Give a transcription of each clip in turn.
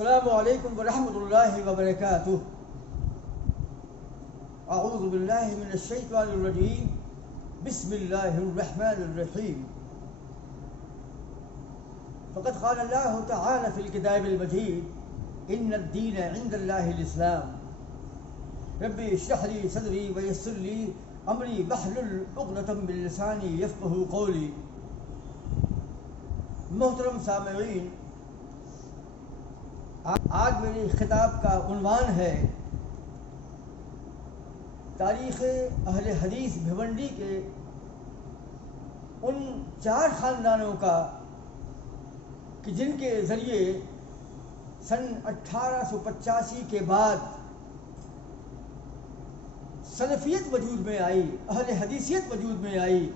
السلام علیکم ورحمۃ اللہ وبرکاتہ۔ اعوذ باللہ من الشیطان الرجیم، بسم اللہ الرحمن الرحیم۔ فقد قال اللہ تعالی فی الکتاب المجید ان الدین عند اللہ الاسلام۔ رب اشرح لی صدری ویسر لی امری واحلل عقدۃ من لسانی یفقہوا قولی۔ محترم سامعین، آج میری خطاب کا عنوان ہے تاریخ اہل حدیث بھیونڈی کے ان 4 خاندانوں کا کہ جن کے ذریعے سن 1885 کے بعد سلفیت وجود میں آئی، اہل حدیثیت وجود میں آئی۔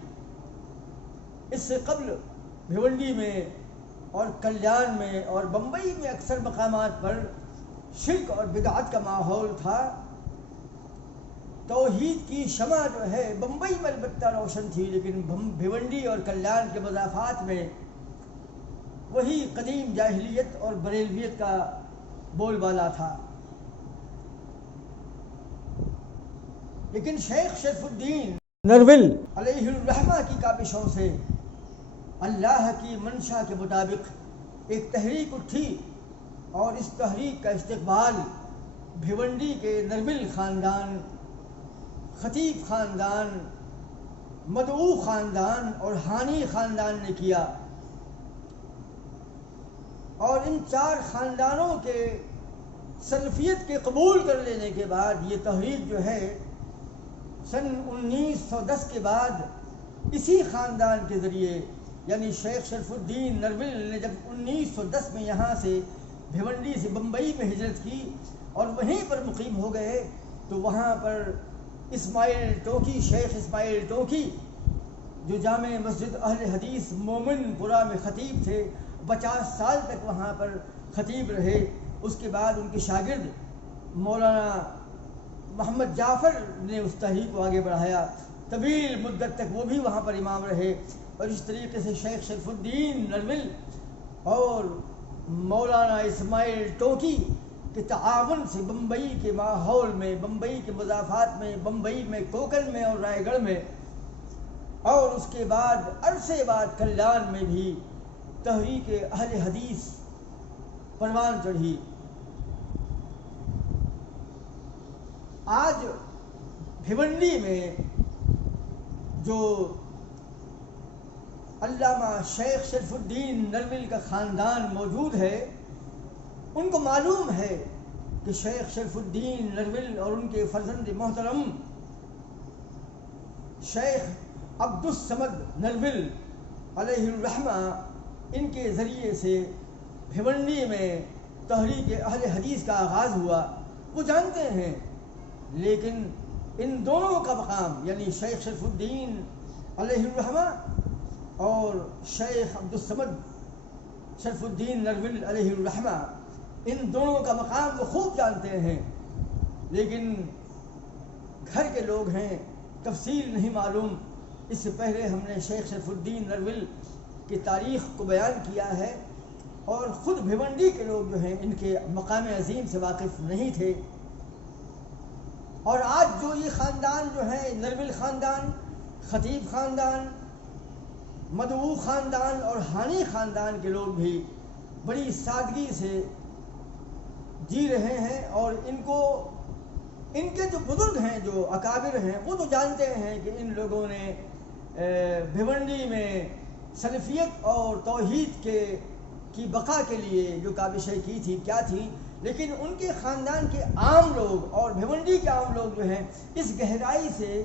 اس سے قبل بھیونڈی میں اور کلیان میں اور بمبئی میں اکثر مقامات پر شرک اور بدعت کا ماحول تھا۔ توحید کی شمع جو ہے بمبئی میں البتہ روشن تھی، لیکن بھیونڈی اور کلیان کے مضافات میں وہی قدیم جاہلیت اور بریلویت کا بول بالا تھا۔ لیکن شیخ شرف الدین نرول علیہ الرحمہ کی کابشوں سے اللہ کی منشا کے مطابق ایک تحریک اٹھی، اور اس تحریک کا استقبال بھیونڈی کے نرول خاندان، خطیب خاندان، مدعو خاندان اور ہانی خاندان نے کیا۔ اور ان 4 خاندانوں کے سلفیت کے قبول کر لینے کے بعد یہ تحریک جو ہے سن 1910 کے بعد اسی خاندان کے ذریعے، یعنی شیخ شرف الدین نرول نے جب 1910 میں یہاں سے بھیونڈی سے بمبئی میں ہجرت کی اور وہیں پر مقیم ہو گئے، تو وہاں پر اسماعیل ٹوکی، شیخ اسماعیل ٹوکی جو جامع مسجد اہل حدیث مومن پورہ میں خطیب تھے، 50 سال تک وہاں پر خطیب رہے۔ اس کے بعد ان کے شاگرد مولانا محمد جعفر نے اس تحریک کو آگے بڑھایا، طویل مدت تک وہ بھی وہاں پر امام رہے۔ اور اس طریقے سے شیخ شرف الدین نرول اور مولانا اسماعیل ٹوکی کے تعاون سے بمبئی کے ماحول میں، بمبئی کے مضافات میں، بمبئی میں، کوکن میں اور رائے گڑھ میں، اور اس کے بعد عرصے بعد کلیان میں بھی تحریک اہل حدیث پروان چڑھی۔ آج بھیونڈی میں جو علامہ شیخ شرف الدین نرول کا خاندان موجود ہے، ان کو معلوم ہے کہ شیخ شرف الدین نرول اور ان کے فرزند محترم شیخ عبدالصمد نرول علیہ الرحمہ، ان کے ذریعے سے بھیونڈی میں تحریک اہل حدیث کا آغاز ہوا، وہ جانتے ہیں۔ لیکن ان دونوں کا مقام، یعنی شیخ شرف الدین علیہ الرحمہ اور شیخ عبدالصمد شرف الدین نرول علیہ الرحمہ، ان دونوں کا مقام وہ خوب جانتے ہیں، لیکن گھر کے لوگ ہیں، تفصیل نہیں معلوم۔ اس سے پہلے ہم نے شیخ شرف الدین نرول کی تاریخ کو بیان کیا ہے، اور خود بھیونڈی کے لوگ جو ہیں ان کے مقام عظیم سے واقف نہیں تھے۔ اور آج جو یہ خاندان جو ہیں، نرول خاندان، خطیب خاندان، مدعو خاندان اور ہانی خاندان کے لوگ بھی بڑی سادگی سے جی رہے ہیں، اور ان کے جو بزرگ ہیں، جو اکابر ہیں، وہ تو جانتے ہیں کہ ان لوگوں نے بھیونڈی میں سلفیت اور توحید کی بقا کے لیے جو کاوشیں کی تھی کیا تھی، لیکن ان کے خاندان کے عام لوگ اور بھیونڈی کے عام لوگ جو ہیں اس گہرائی سے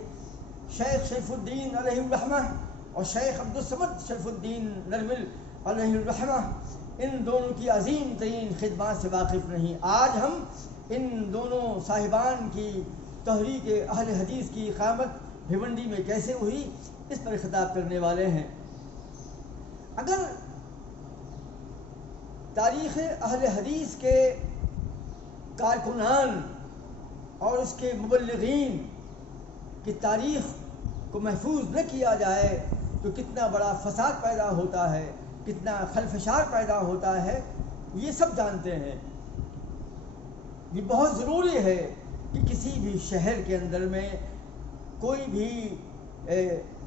شیخ شرف الدین علیہ الرحمہ اور شیخ عبدالصمد شرف الدین نرول علیہ الرحمہ، ان دونوں کی عظیم ترین خدمات سے واقف نہیں۔ آج ہم ان دونوں صاحبان کی تحریک اہل حدیث کی اقامت بھیونڈی میں کیسے ہوئی، اس پر خطاب کرنے والے ہیں۔ اگر تاریخ اہل حدیث کے کارکنان اور اس کے مبلغین کی تاریخ کو محفوظ نہ کیا جائے تو کتنا بڑا فساد پیدا ہوتا ہے، کتنا خلفشار پیدا ہوتا ہے، یہ سب جانتے ہیں۔ یہ بہت ضروری ہے کہ کسی بھی شہر کے اندر میں کوئی بھی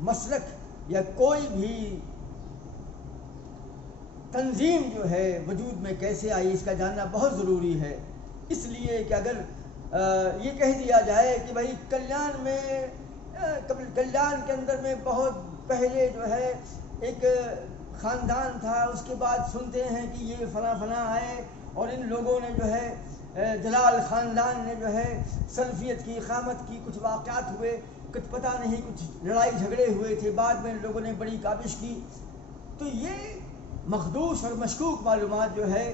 مسلک یا کوئی بھی تنظیم جو ہے وجود میں کیسے آئی، اس کا جاننا بہت ضروری ہے۔ اس لیے کہ اگر یہ کہہ دیا جائے کہ بھائی کلیان کے اندر میں بہت پہلے جو ہے ایک خاندان تھا، اس کے بعد سنتے ہیں کہ یہ فلاں فلاں آئے اور ان لوگوں نے جو ہے جلال خاندان نے جو ہے سلفیت کی اقامت کی، کچھ واقعات ہوئے، کچھ پتہ نہیں، کچھ لڑائی جھگڑے ہوئے تھے، بعد میں لوگوں نے بڑی کاوش کی، تو یہ مخدوش اور مشکوک معلومات جو ہے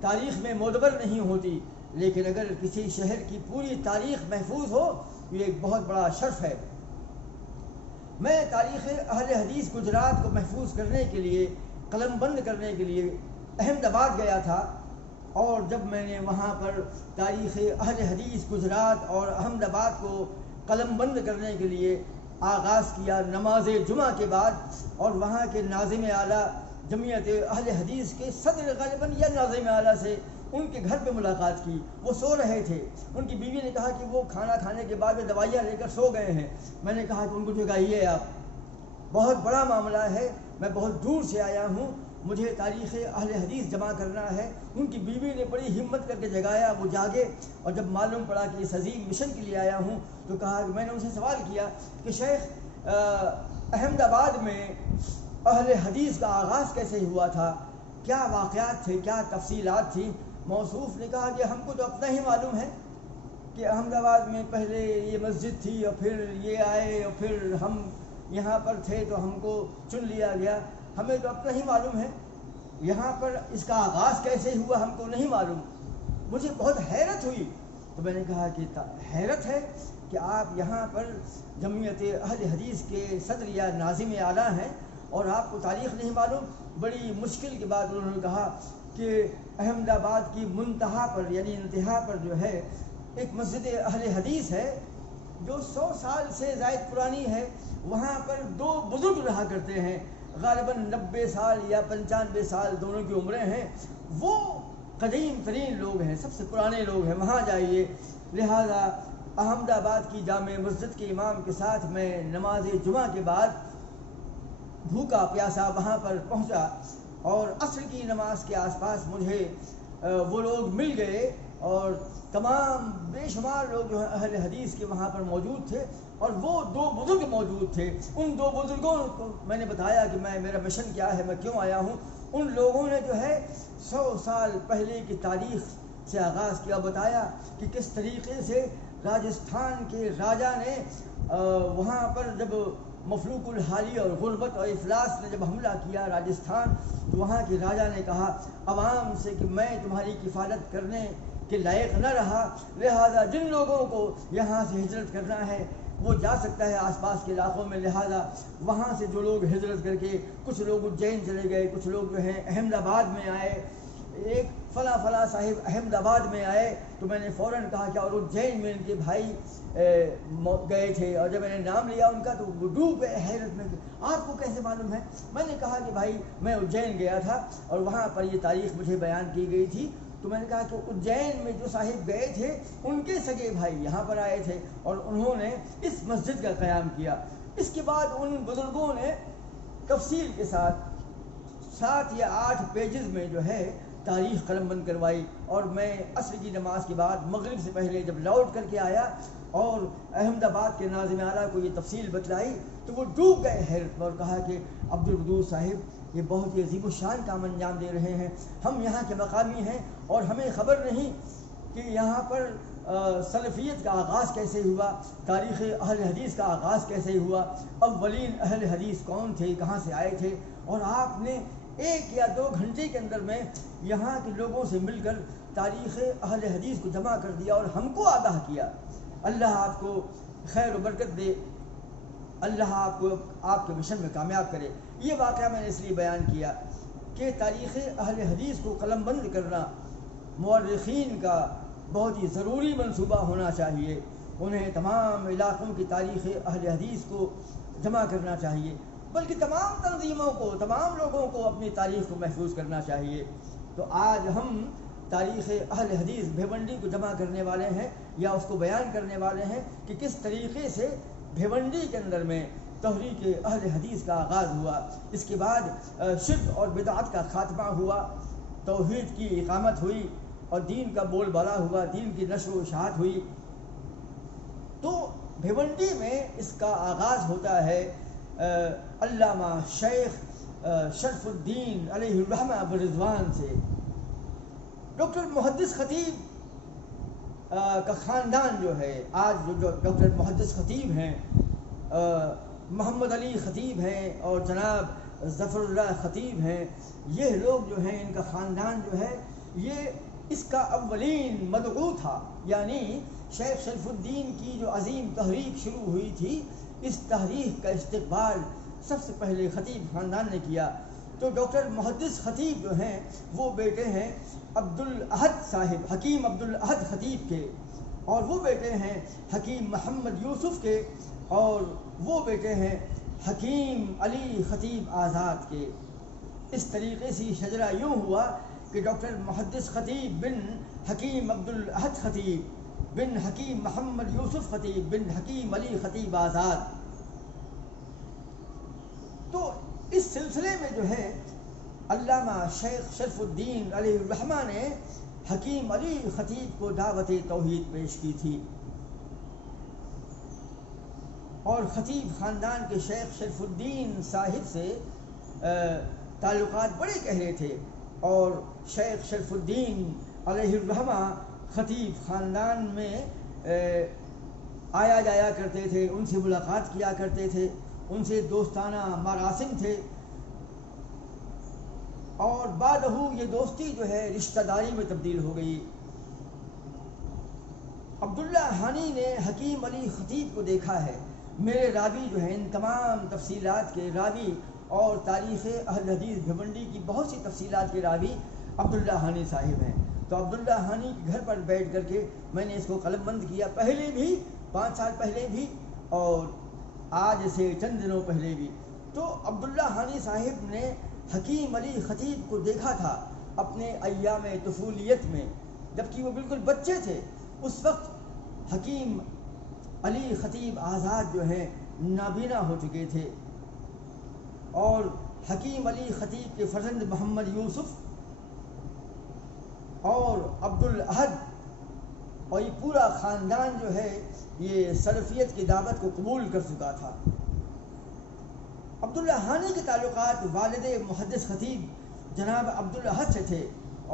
تاریخ میں معتبر نہیں ہوتی۔ لیکن اگر کسی شہر کی پوری تاریخ محفوظ ہو تو یہ ایک بہت بڑا شرف ہے۔ میں تاریخ اہل حدیث گجرات کو محفوظ کرنے کے لیے، قلم بند کرنے کے لیے احمد آباد گیا تھا، اور جب میں نے وہاں پر تاریخ اہل حدیث گجرات اور احمد آباد کو قلم بند کرنے کے لیے آغاز کیا نماز جمعہ کے بعد، اور وہاں کے ناظم اعلیٰ جمعیت اہل حدیث کے صدر غالباً یا ناظم اعلیٰ سے ان کے گھر پہ ملاقات کی۔ وہ سو رہے تھے، ان کی بیوی نے کہا کہ وہ کھانا کھانے کے بعد میں دوائیاں لے کر سو گئے ہیں۔ میں نے کہا کہ ان کو جگائیے، آپ بہت بڑا معاملہ ہے، میں بہت دور سے آیا ہوں، مجھے تاریخ اہل حدیث جمع کرنا ہے۔ ان کی بیوی نے بڑی ہمت کر کے جگایا، وہ جاگے، اور جب معلوم پڑا کہ اس عظیم مشن کے لیے آیا ہوں تو کہا کہ میں نے ان سے سوال کیا کہ شیخ احمد آباد میں اہل حدیث کا آغاز کیسے ہوا تھا، کیا واقعات تھے، کیا تفصیلات تھیں؟ موصوف نے کہا کہ ہم کو تو اپنا ہی معلوم ہے کہ احمد آباد میں پہلے یہ مسجد تھی، اور پھر یہ آئے، اور پھر ہم یہاں پر تھے تو ہم کو چن لیا گیا، ہمیں تو اپنا ہی معلوم ہے، یہاں پر اس کا آغاز کیسے ہوا ہم کو نہیں معلوم۔ مجھے بہت حیرت ہوئی، تو میں نے کہا کہ حیرت ہے کہ آپ یہاں پر جمعیت اہل حدیث کے صدر یا ناظم اعلیٰ ہیں اور آپ کو تاریخ نہیں معلوم۔ بڑی مشکل کے بعد انہوں نے کہا کہ احمد آباد کی منتہا پر، یعنی انتہا پر جو ہے ایک مسجد اہل حدیث ہے جو 100 سال سے زائد پرانی ہے، وہاں پر 2 بزرگ رہا کرتے ہیں، غالباً 90 سال یا 95 سال دونوں کی عمریں ہیں، وہ قدیم ترین لوگ ہیں، سب سے پرانے لوگ ہیں، وہاں جائیے۔ لہذا احمد آباد کی جامع مسجد کے امام کے ساتھ میں نماز جمعہ کے بعد بھوکا پیاسا وہاں پر پہنچا، اور عصر کی نماز کے آس پاس مجھے وہ لوگ مل گئے، اور تمام بے شمار لوگ جو ہیں اہل حدیث کے وہاں پر موجود تھے، اور وہ 2 بزرگ موجود تھے۔ ان 2 بزرگوں کو میں نے بتایا کہ میرا مشن کیا ہے، میں کیوں آیا ہوں۔ ان لوگوں نے جو ہے 100 سال پہلے کی تاریخ سے آغاز کیا، بتایا کہ کس طریقے سے راجستھان کے راجا نے وہاں پر جب مفلوک الحالی اور غربت اور افلاس نے جب حملہ کیا راجستھان، تو وہاں کے راجا نے کہا عوام سے کہ میں تمہاری کفالت کرنے کے لائق نہ رہا، لہذا جن لوگوں کو یہاں سے ہجرت کرنا ہے وہ جا سکتا ہے آس پاس کے علاقوں میں۔ لہذا وہاں سے جو لوگ ہجرت کر کے، کچھ لوگ اجین چلے گئے، کچھ لوگ جو ہیں احمد آباد میں آئے، ایک فلاں صاحب احمد آباد میں آئے، تو میں نے فوراً کہا کہ اور اجین میں ان کے بھائی گئے تھے، اور جب میں نے نام لیا ان کا تو وہ ڈوب گئے حیرت میں کہ آپ کو کیسے معلوم ہے؟ میں نے کہا کہ بھائی میں اجین گیا تھا اور وہاں پر یہ تاریخ مجھے بیان کی گئی تھی، تو میں نے کہا کہ اجین میں جو صاحب گئے تھے ان کے سگے بھائی یہاں پر آئے تھے اور انہوں نے اس مسجد کا قیام کیا۔ اس کے بعد ان بزرگوں نے تفصیل کے ساتھ 7 یا 8 پیجز میں جو ہے تاریخ قلم بند کروائی، اور میں عصر کی نماز کے بعد مغرب سے پہلے جب لوٹ کر کے آیا اور احمد آباد کے ناظم اعلیٰ کو یہ تفصیل بتلائی تو وہ ڈوب گئے حیرت میں، اور کہا کہ عبدالقدوس صاحب یہ بہت ہی عظیم الشان کام انجام دے رہے ہیں، ہم یہاں کے مقامی ہیں اور ہمیں خبر نہیں کہ یہاں پر سلفیت کا آغاز کیسے ہوا، تاریخ اہل حدیث کا آغاز کیسے ہوا، اولین اہل حدیث کون تھے، کہاں سے آئے تھے، اور آپ نے 1 یا 2 گھنٹے کے اندر میں یہاں کے لوگوں سے مل کر تاریخ اہل حدیث کو جمع کر دیا اور ہم کو آگاہ کیا۔ اللہ آپ کو خیر و برکت دے، اللہ آپ کو آپ کے مشن میں کامیاب کرے۔ یہ واقعہ میں نے اس لیے بیان کیا کہ تاریخ اہل حدیث کو قلم بند کرنا مورخین کا بہت ہی ضروری منصوبہ ہونا چاہیے، انہیں تمام علاقوں کی تاریخ اہل حدیث کو جمع کرنا چاہیے، بلکہ تمام تنظیموں کو، تمام لوگوں کو اپنی تاریخ کو محفوظ کرنا چاہیے۔ تو آج ہم تاریخ اہل حدیث بھیونڈی کو جمع کرنے والے ہیں یا اس کو بیان کرنے والے ہیں کہ کس طریقے سے بھیونڈی کے اندر میں تحریک اہل حدیث کا آغاز ہوا. اس کے بعد شرک اور بدعت کا خاتمہ ہوا، توحید کی اقامت ہوئی اور دین کا بول بالا ہوا، دین کی نشر و اشاعت ہوئی. تو بھیونڈی میں اس کا آغاز ہوتا ہے علامہ شیخ شرف الدین علیہ الرحمہ برضوان سے. ڈاکٹر محدث خطیب کا خاندان جو ہے، آج جو ڈاکٹر محدث خطیب ہیں، محمد علی خطیب ہیں اور جناب ظفر اللہ خطیب ہیں، یہ لوگ جو ہیں، ان کا خاندان جو ہے یہ اس کا اولین مدعو تھا. یعنی شیخ شرف الدین کی جو عظیم تحریک شروع ہوئی تھی، اس تحریک کا استقبال سب سے پہلے خطیب خاندان نے کیا. تو ڈاکٹر محدث خطیب جو ہیں وہ بیٹے ہیں عبد الاحد صاحب، حکیم عبد الاحد خطیب کے، اور وہ بیٹے ہیں حکیم محمد یوسف کے، اور وہ بیٹے ہیں حکیم علی خطیب آزاد کے. اس طریقے سے شجرہ یوں ہوا کہ ڈاکٹر محدث خطیب بن حکیم عبد الاحد خطیب بن حکیم محمد یوسف خطیب بن حکیم علی خطیب آزاد. تو اس سلسلے میں جو ہے علامہ شیخ شرف الدین علیہ الرحمہ نے حکیم علی خطیب کو دعوت توحید پیش کی تھی، اور خطیب خاندان کے شیخ شرف الدین صاحب سے تعلقات بڑے گہرے تھے، اور شیخ شرف الدین علیہ الرحمہ خطیب خاندان میں آیا جایا کرتے تھے، ان سے ملاقات کیا کرتے تھے، ان سے دوستانہ مراسم تھے، اور بعدہ یہ دوستی جو ہے رشتہ داری میں تبدیل ہو گئی. عبداللہ حانی نے حکیم علی خطیب کو دیکھا ہے. میرے راوی جو ہیں، ان تمام تفصیلات کے راوی اور تاریخ اہل حدیث بھیونڈی کی بہت سی تفصیلات کے راوی عبداللہ حانی صاحب ہیں. تو عبداللہ حانی کے گھر پر بیٹھ کر کے میں نے اس کو قلم بند کیا، پہلے بھی 5 سال پہلے بھی اور آج سے چند دنوں پہلے بھی. تو عبداللہ حانی صاحب نے حکیم علی خطیب کو دیکھا تھا اپنے ایام طفولیت میں، جبکہ وہ بالکل بچے تھے. اس وقت حکیم علی خطیب آزاد جو ہیں نابینا ہو چکے تھے، اور حکیم علی خطیب کے فرزند محمد یوسف اور عبد الاحد اور یہ پورا خاندان جو ہے یہ سلفیت کی دعوت کو قبول کر چکا تھا. عبداللہ حانی کے تعلقات والد محدث خطیب جناب عبد الاحد سے تھے،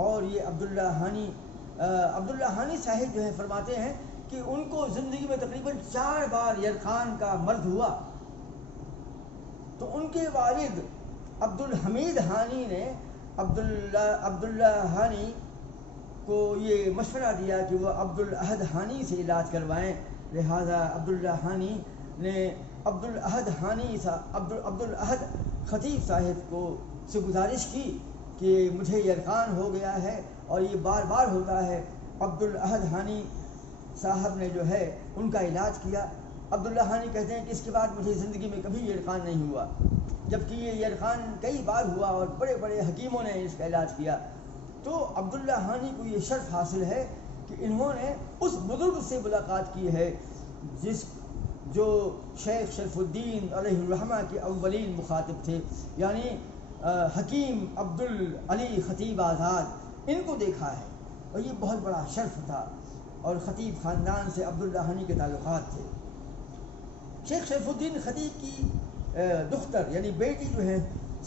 اور یہ عبداللہ حانی صاحب جو ہے فرماتے ہیں کہ ان کو زندگی میں تقریباً 4 بار یرقان کا مرض ہوا. تو ان کے والد عبد الحمید حانی نے عبداللہ حانی کو یہ مشورہ دیا کہ وہ عبد الاحد حانی سے علاج کروائیں. لہذا عبداللہ حانی نے عبد الاحد خطیب صاحب کو سے گزارش کی کہ مجھے یرقان ہو گیا ہے اور یہ بار بار ہوتا ہے. عبد الاحد حانی صاحب نے جو ہے ان کا علاج کیا. عبداللہ حانی کہتے ہیں کہ اس کے بعد مجھے زندگی میں کبھی یرقان نہیں ہوا، جبکہ یہ یرقان کئی بار ہوا اور بڑے بڑے حکیموں نے اس کا علاج کیا. تو عبداللہ حانی کو یہ شرف حاصل ہے کہ انہوں نے اس بزرگ سے ملاقات کی ہے جو شیخ شرف الدین علیہ الرحمہ کے اولین مخاطب تھے، یعنی حکیم عبد علی خطیب آزاد. ان کو دیکھا ہے اور یہ بہت بڑا شرف تھا، اور خطیب خاندان سے عبداللہ حانی کے تعلقات تھے. شیخ شرف الدین خطیب کی دختر یعنی بیٹی جو ہے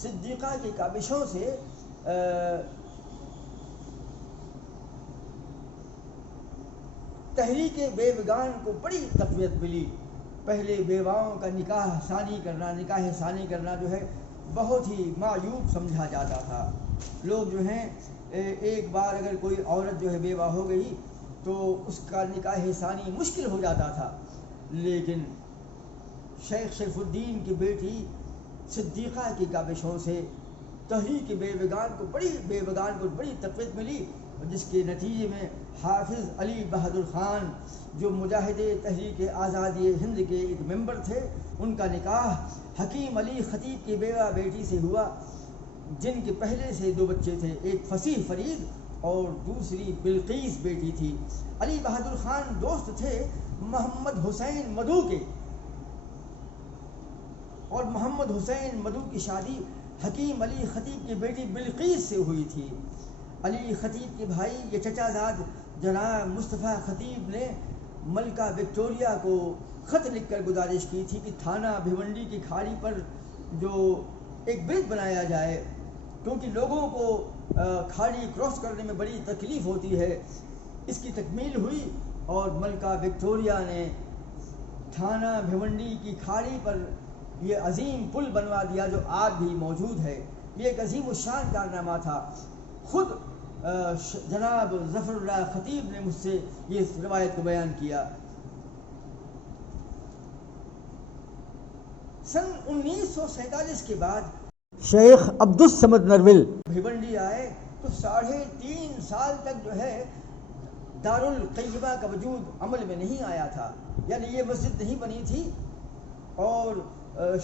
صدیقہ کی کابشوں سے تحریک بیوگان کو بڑی تقویت ملی. پہلے بیواؤں کا نکاح ثانی کرنا جو ہے بہت ہی معیوب سمجھا جاتا تھا. لوگ جو ہیں ایک بار اگر کوئی عورت جو ہے بیوہ ہو گئی تو اس کا نکاح ثانی مشکل ہو جاتا تھا. لیکن شیخ شرف الدین کی بیٹی صدیقہ کی کابشوں سے تحریک بیوگان کو بڑی تقویت ملی، جس کے نتیجے میں حافظ علی بہادر خان جو مجاہد تحریک آزادی ہند کے ایک ممبر تھے، ان کا نکاح حکیم علی خطیب کی بیوہ بیٹی سے ہوا، جن کے پہلے سے 2 بچے تھے، ایک فصیح فرید اور دوسری بلقیس بیٹی تھی۔ علی بہادر خان دوست تھے محمد حسین مدعو کے، اور محمد حسین مدعو کی شادی حکیم علی خطیب کی بیٹی بلقیس سے ہوئی تھی۔ علی خطیب کے بھائی یہ چچا زاد جناب مصطفیٰ خطیب نے ملکہ وکٹوریہ کو خط لکھ کر گزارش کی تھی کہ تھانہ بھیونڈی کی کھاڑی پر جو ایک برج بنایا جائے، کیونکہ لوگوں کو کھاڑی کراس کرنے میں بڑی تکلیف ہوتی ہے۔ اس کی تکمیل ہوئی اور ملکہ وکٹوریہ نے تھانہ بھیونڈی کی کھاڑی پر یہ عظیم پل بنوا دیا جو آج بھی موجود ہے۔ یہ ایک عظیم الشان کارنامہ تھا۔ خود جناب ظفر اللہ خطیب نے مجھ سے یہ روایت کو بیان کیا۔ سن 1947 کے بعد شیخ عبدالصمد نرول بھیونڈی آئے تو 3.5 سال تک جو ہے دارالقیمہ کا وجود عمل میں نہیں آیا تھا، یعنی یہ مسجد نہیں بنی تھی، اور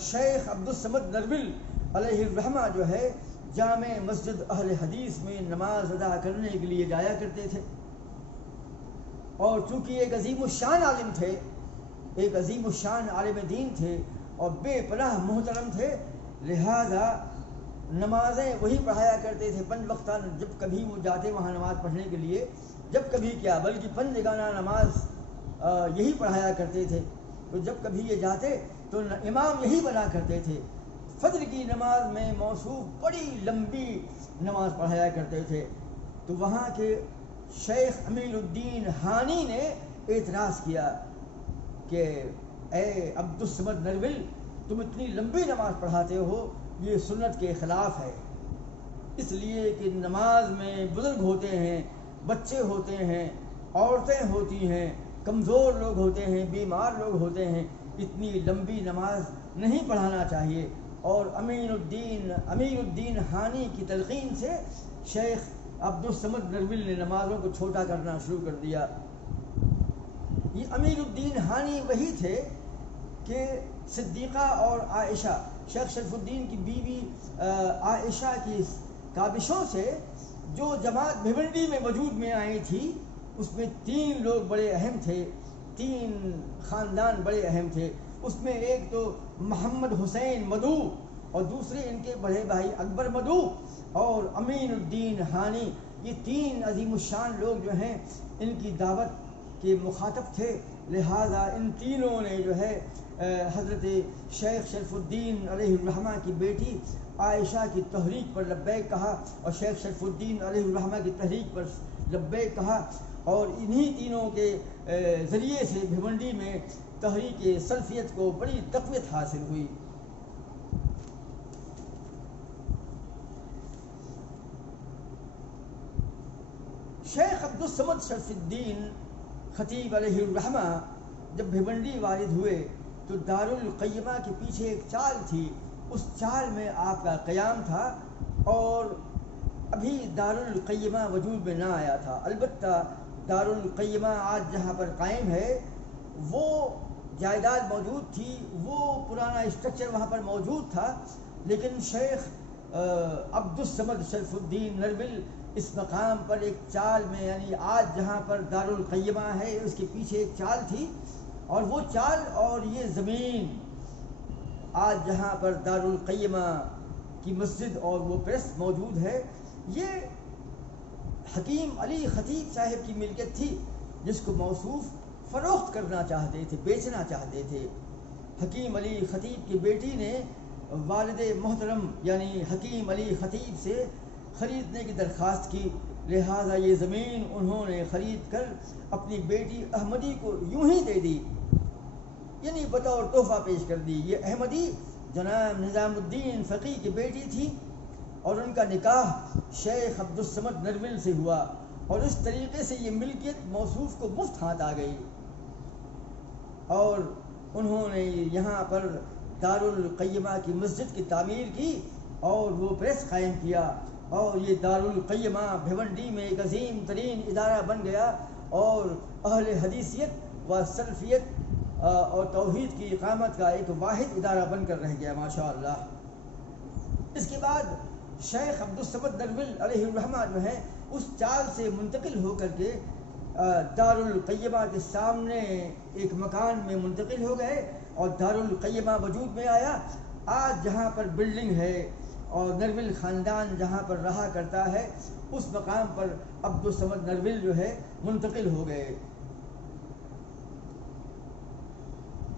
شیخ عبدالصمد نرول علیہ الرحمہ جو ہے جامع مسجد اہل حدیث میں نماز ادا کرنے کے لیے جایا کرتے تھے، اور چونکہ ایک عظیم الشان عالم تھے، ایک عظیم الشان عالم دین تھے اور بے پناہ محترم تھے، لہذا نمازیں وہی پڑھایا کرتے تھے 5 وقتہ۔ جب کبھی وہ جاتے وہاں نماز پڑھنے کے لیے، جب کبھی کیا بلکہ 5 جگانہ نماز یہی پڑھایا کرتے تھے۔ تو جب کبھی یہ جاتے تو امام یہی بنا کرتے تھے۔ فجر کی نماز میں موصوف بڑی لمبی نماز پڑھایا کرتے تھے۔ تو وہاں کے شیخ امیر الدین ہانی نے اعتراض کیا کہ اے عبدالصمد نرول، تم اتنی لمبی نماز پڑھاتے ہو، یہ سنت کے خلاف ہے، اس لیے کہ نماز میں بزرگ ہوتے ہیں، بچے ہوتے ہیں، عورتیں ہوتی ہیں، کمزور لوگ ہوتے ہیں، بیمار لوگ ہوتے ہیں، اتنی لمبی نماز نہیں پڑھانا چاہیے۔ اور امیر الدین ہانی کی تلقین سے شیخ عبدالصمد نرول نے نمازوں کو چھوٹا کرنا شروع کر دیا۔ یہ امیر الدین ہانی وہی تھے کہ صدیقہ اور عائشہ، شیخ شرف الدین کی بیوی عائشہ کی کابشوں سے جو جماعت بھیونڈی میں وجود میں آئی تھی، اس میں 3 لوگ بڑے اہم تھے، 3 خاندان بڑے اہم تھے۔ اس میں ایک تو محمد حسین مدعو، اور دوسرے ان کے بڑے بھائی اکبر مدعو اور امین الدین ہانی۔ یہ 3 عظیم الشان لوگ جو ہیں ان کی دعوت کے مخاطب تھے، لہذا ان تینوں نے جو ہے حضرت شیخ شرف الدین علیہ الرحمہ کی بیٹی عائشہ کی تحریک پر لبیک کہا، اور شیخ شرف الدین علیہ الرحمہ کی تحریک پر لبیک کہا، اور انہی تینوں کے ذریعے سے بھیونڈی میں تحریک سلفیت کو بڑی تقویت حاصل ہوئی۔ شیخ عبدالصمد شرف الدین خطیب علیہ الرحمہ جب بھیونڈی وارد ہوئے تو دارالقیمہ کے پیچھے ایک چال تھی، اس چال میں آپ کا قیام تھا، اور ابھی دارالقیمہ وجود میں نہ آیا تھا۔ البتہ دارالقیمہ آج جہاں پر قائم ہے وہ جائیداد موجود تھی، وہ پرانا اسٹرکچر وہاں پر موجود تھا، لیکن شیخ عبدالصمد شرف الدین نرول اس مقام پر ایک چال میں، یعنی آج جہاں پر دارالقیمہ ہے اس کے پیچھے ایک چال تھی، اور وہ چال اور یہ زمین آج جہاں پر دارالقیمہ کی مسجد اور وہ پریس موجود ہے، یہ حکیم علی خطیب صاحب کی ملکیت تھی، جس کو موصوف فروخت کرنا چاہتے تھے، بیچنا چاہتے تھے۔ حکیم علی خطیب کی بیٹی نے والد محترم یعنی حکیم علی خطیب سے خریدنے کی درخواست کی، لہذا یہ زمین انہوں نے خرید کر اپنی بیٹی احمدی کو یوں ہی دے دی، یعنی بطور تحفہ پیش کر دی۔ یہ احمدی جناب نظام الدین فقی کی بیٹی تھی، اور ان کا نکاح شیخ عبدالصمد نرول سے ہوا، اور اس طریقے سے یہ ملکیت موصوف کو مفت ہاتھ آ گئی، اور انہوں نے یہاں پر دارالقیمہ کی مسجد کی تعمیر کی اور وہ پریس قائم کیا، اور یہ دارالقیمہ بھیونڈی میں ایک عظیم ترین ادارہ بن گیا، اور اہل حدیثیت و سلفیت اور توحید کی اقامت کا ایک واحد ادارہ بن کر رہ گیا ماشاءاللہ۔ اس کے بعد شیخ عبدالصمد نرول علیہ الرحمہ جو ہے اس چال سے منتقل ہو کر کے دارالقیمہ کے سامنے ایک مکان میں منتقل ہو گئے اور دارالقیمہ وجود میں آیا۔ آج جہاں پر بلڈنگ ہے اور نرول خاندان جہاں پر رہا کرتا ہے، اس مقام پر عبدالصمد نرول جو ہے منتقل ہو گئے۔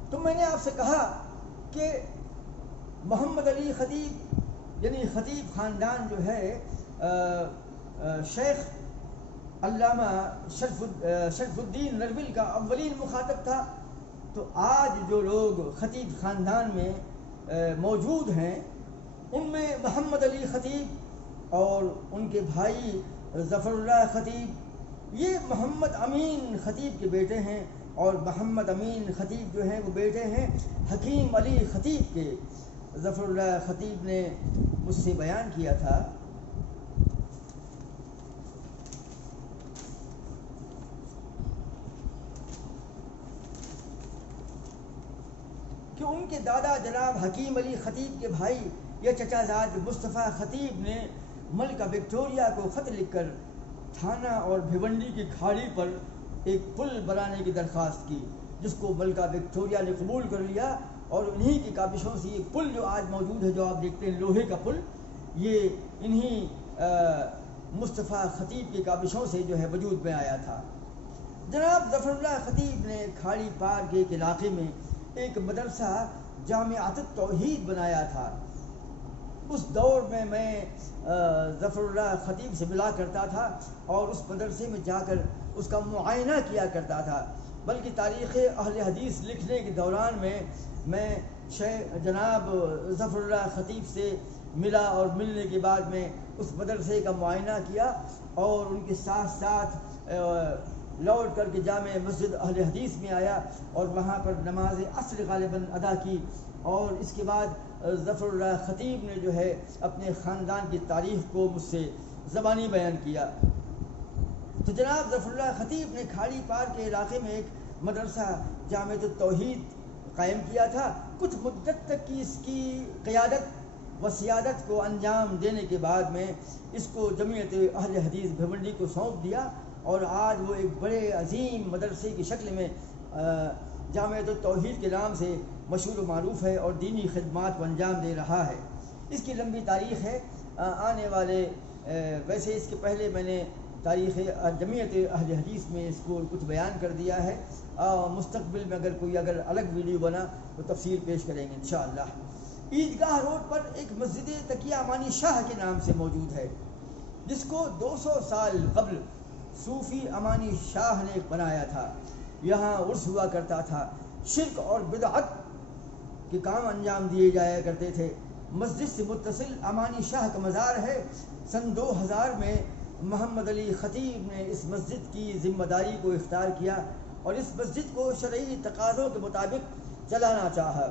تو میں نے آپ سے کہا کہ محمد علی خطیب یعنی خطیب خاندان جو ہے شیخ علامہ شرف الدین نرول کا اولین مخاطب تھا۔ تو آج جو لوگ خطیب خاندان میں موجود ہیں، ان میں محمد علی خطیب اور ان کے بھائی ظفر اللہ خطیب، یہ محمد امین خطیب کے بیٹے ہیں، اور محمد امین خطیب جو ہیں وہ بیٹے ہیں حکیم علی خطیب کے۔ ظفر اللہ خطیب نے مجھ سے بیان کیا تھا کہ ان کے دادا جناب حکیم علی خطیب کے بھائی یا چچا زاد مصطفیٰ خطیب نے ملکہ وکٹوریہ کو خط لکھ کر تھانہ اور بھیونڈی کی کھاڑی پر ایک پل بنانے کی درخواست کی، جس کو ملکہ وکٹوریہ نے قبول کر لیا، اور انہی کی کاوشوں سے یہ پل جو آج موجود ہے، جو آپ دیکھتے ہیں لوہے کا پل، یہ انہی مصطفیٰ خطیب کی کاوشوں سے جو ہے وجود میں آیا تھا۔ جناب ظفر اللہ خطیب نے کھاڑی پار کے ایک علاقے میں ایک مدرسہ جامعۃ التوحید بنایا تھا۔ اس دور میں ظفر اللہ خطیب سے ملا کرتا تھا اور اس مدرسے میں جا کر اس کا معائنہ کیا کرتا تھا، بلکہ تاریخ اہل حدیث لکھنے کے دوران میں جناب ظفر اللہ خطیب سے ملا، اور ملنے کے بعد میں اس مدرسے کا معائنہ کیا اور ان کے ساتھ ساتھ لوٹ کر کے جامع مسجد اہل حدیث میں آیا اور وہاں پر نماز عصر غالباً ادا کی، اور اس کے بعد ظفر اللہ خطیب نے جو ہے اپنے خاندان کی تاریخ کو مجھ سے زبانی بیان کیا۔ تو جناب ظفر اللہ خطیب نے کھاڑی پار کے علاقے میں ایک مدرسہ جامعۃ التوحید قائم کیا تھا۔ کچھ مدت تک کی اس کی قیادت و سیادت کو انجام دینے کے بعد میں اس کو جمعیت اہل حدیث بھیونڈی کو سونپ دیا، اور آج وہ ایک بڑے عظیم مدرسے کی شکل میں جامعۃ التوحید کے نام سے مشہور و معروف ہے اور دینی خدمات کو انجام دے رہا ہے۔ اس کی لمبی تاریخ ہے، آنے والے ویسے اس کے پہلے میں نے تاریخ جمعیت اہل حدیث میں اس کو کچھ بیان کر دیا ہے، مستقبل میں اگر الگ ویڈیو بنا تو تفصیل پیش کریں گے انشاءاللہ۔ عیدگاہ روڈ پر ایک مسجد تقیہ امانی شاہ کے نام سے موجود ہے، جس کو 200 سال قبل صوفی امانی شاہ نے بنایا تھا۔ یہاں عرس ہوا کرتا تھا، شرک اور بدعت کے کام انجام دیے جایا کرتے تھے۔ مسجد سے متصل امانی شاہ کا مزار ہے۔ سن 2000 میں محمد علی خطیب نے اس مسجد کی ذمہ داری کو اختیار کیا اور اس مسجد کو شرعی تقاضوں کے مطابق چلانا چاہا۔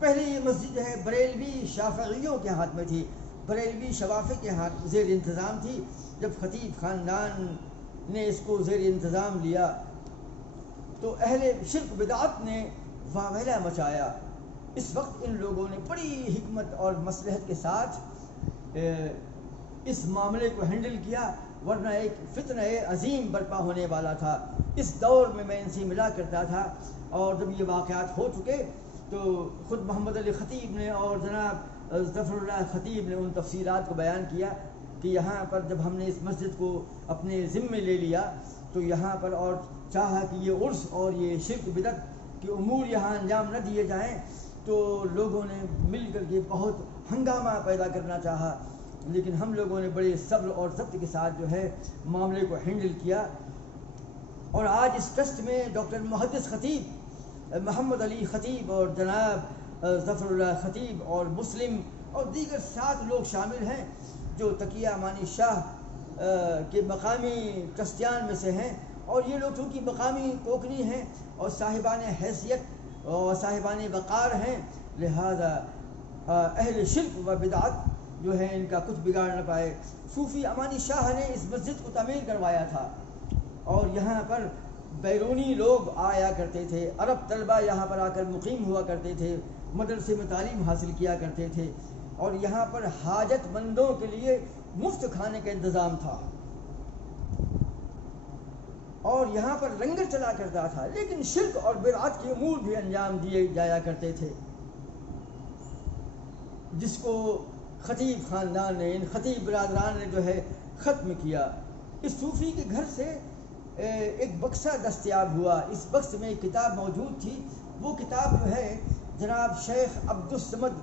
پہلے یہ مسجد ہے بریلوی شافعیوں کے ہاتھ میں تھی، بریلوی شوافی کے ہاتھ زیر انتظام تھی۔ جب خطیب خاندان نے اس کو زیر انتظام لیا تو اہل شرک بدعت نے واویلا مچایا۔ اس وقت ان لوگوں نے بڑی حکمت اور مصلحت کے ساتھ اس معاملے کو ہینڈل کیا، ورنہ ایک فتنہ عظیم برپا ہونے والا تھا۔ اس دور میں ان سے ملا کرتا تھا، اور جب یہ واقعات ہو چکے تو خود محمد علی خطیب نے اور جناب ظفر اللہ خطیب نے ان تفصیلات کو بیان کیا کہ یہاں پر جب ہم نے اس مسجد کو اپنے ذمے لے لیا تو یہاں پر اور چاہا کہ یہ عرس اور یہ شرک بدعت کے امور یہاں انجام نہ دیے جائیں، تو لوگوں نے مل کر کے بہت ہنگامہ پیدا کرنا چاہا، لیکن ہم لوگوں نے بڑے صبر اور ضبط کے ساتھ جو ہے معاملے کو ہینڈل کیا۔ اور آج اس ٹرسٹ میں ڈاکٹر محدث خطیب، محمد علی خطیب اور جناب ظفر اللہ خطیب اور مسلم اور دیگر 7 لوگ شامل ہیں جو تقیہ امانی شاہ کے مقامی ٹرسٹیان میں سے ہیں، اور یہ لوگ چونکہ مقامی کوکنی ہیں اور صاحبان حیثیت اور صاحبان وقار ہیں، لہذا اہل شرک و بدعت جو ہے ان کا کچھ بگاڑ نہ پائے۔ صوفی امانی شاہ نے اس مسجد کو تعمیر کروایا تھا، اور یہاں پر بیرونی لوگ آیا کرتے تھے، عرب طلبہ یہاں پر آ کر مقیم ہوا کرتے تھے، مدرسے میں تعلیم حاصل کیا کرتے تھے، اور یہاں پر حاجت مندوں کے لیے مفت کھانے کا انتظام تھا اور یہاں پر لنگر چلا کرتا تھا، لیکن شرک اور بدعت کے امور بھی انجام دیے جایا کرتے تھے، جس کو خطیب خاندان نے، ان خطیب برادران نے جو ہے ختم کیا۔ اس صوفی کے گھر سے ایک بکسہ دستیاب ہوا، اس بکس میں ایک کتاب موجود تھی، وہ کتاب جو ہے جناب شیخ عبدالصمد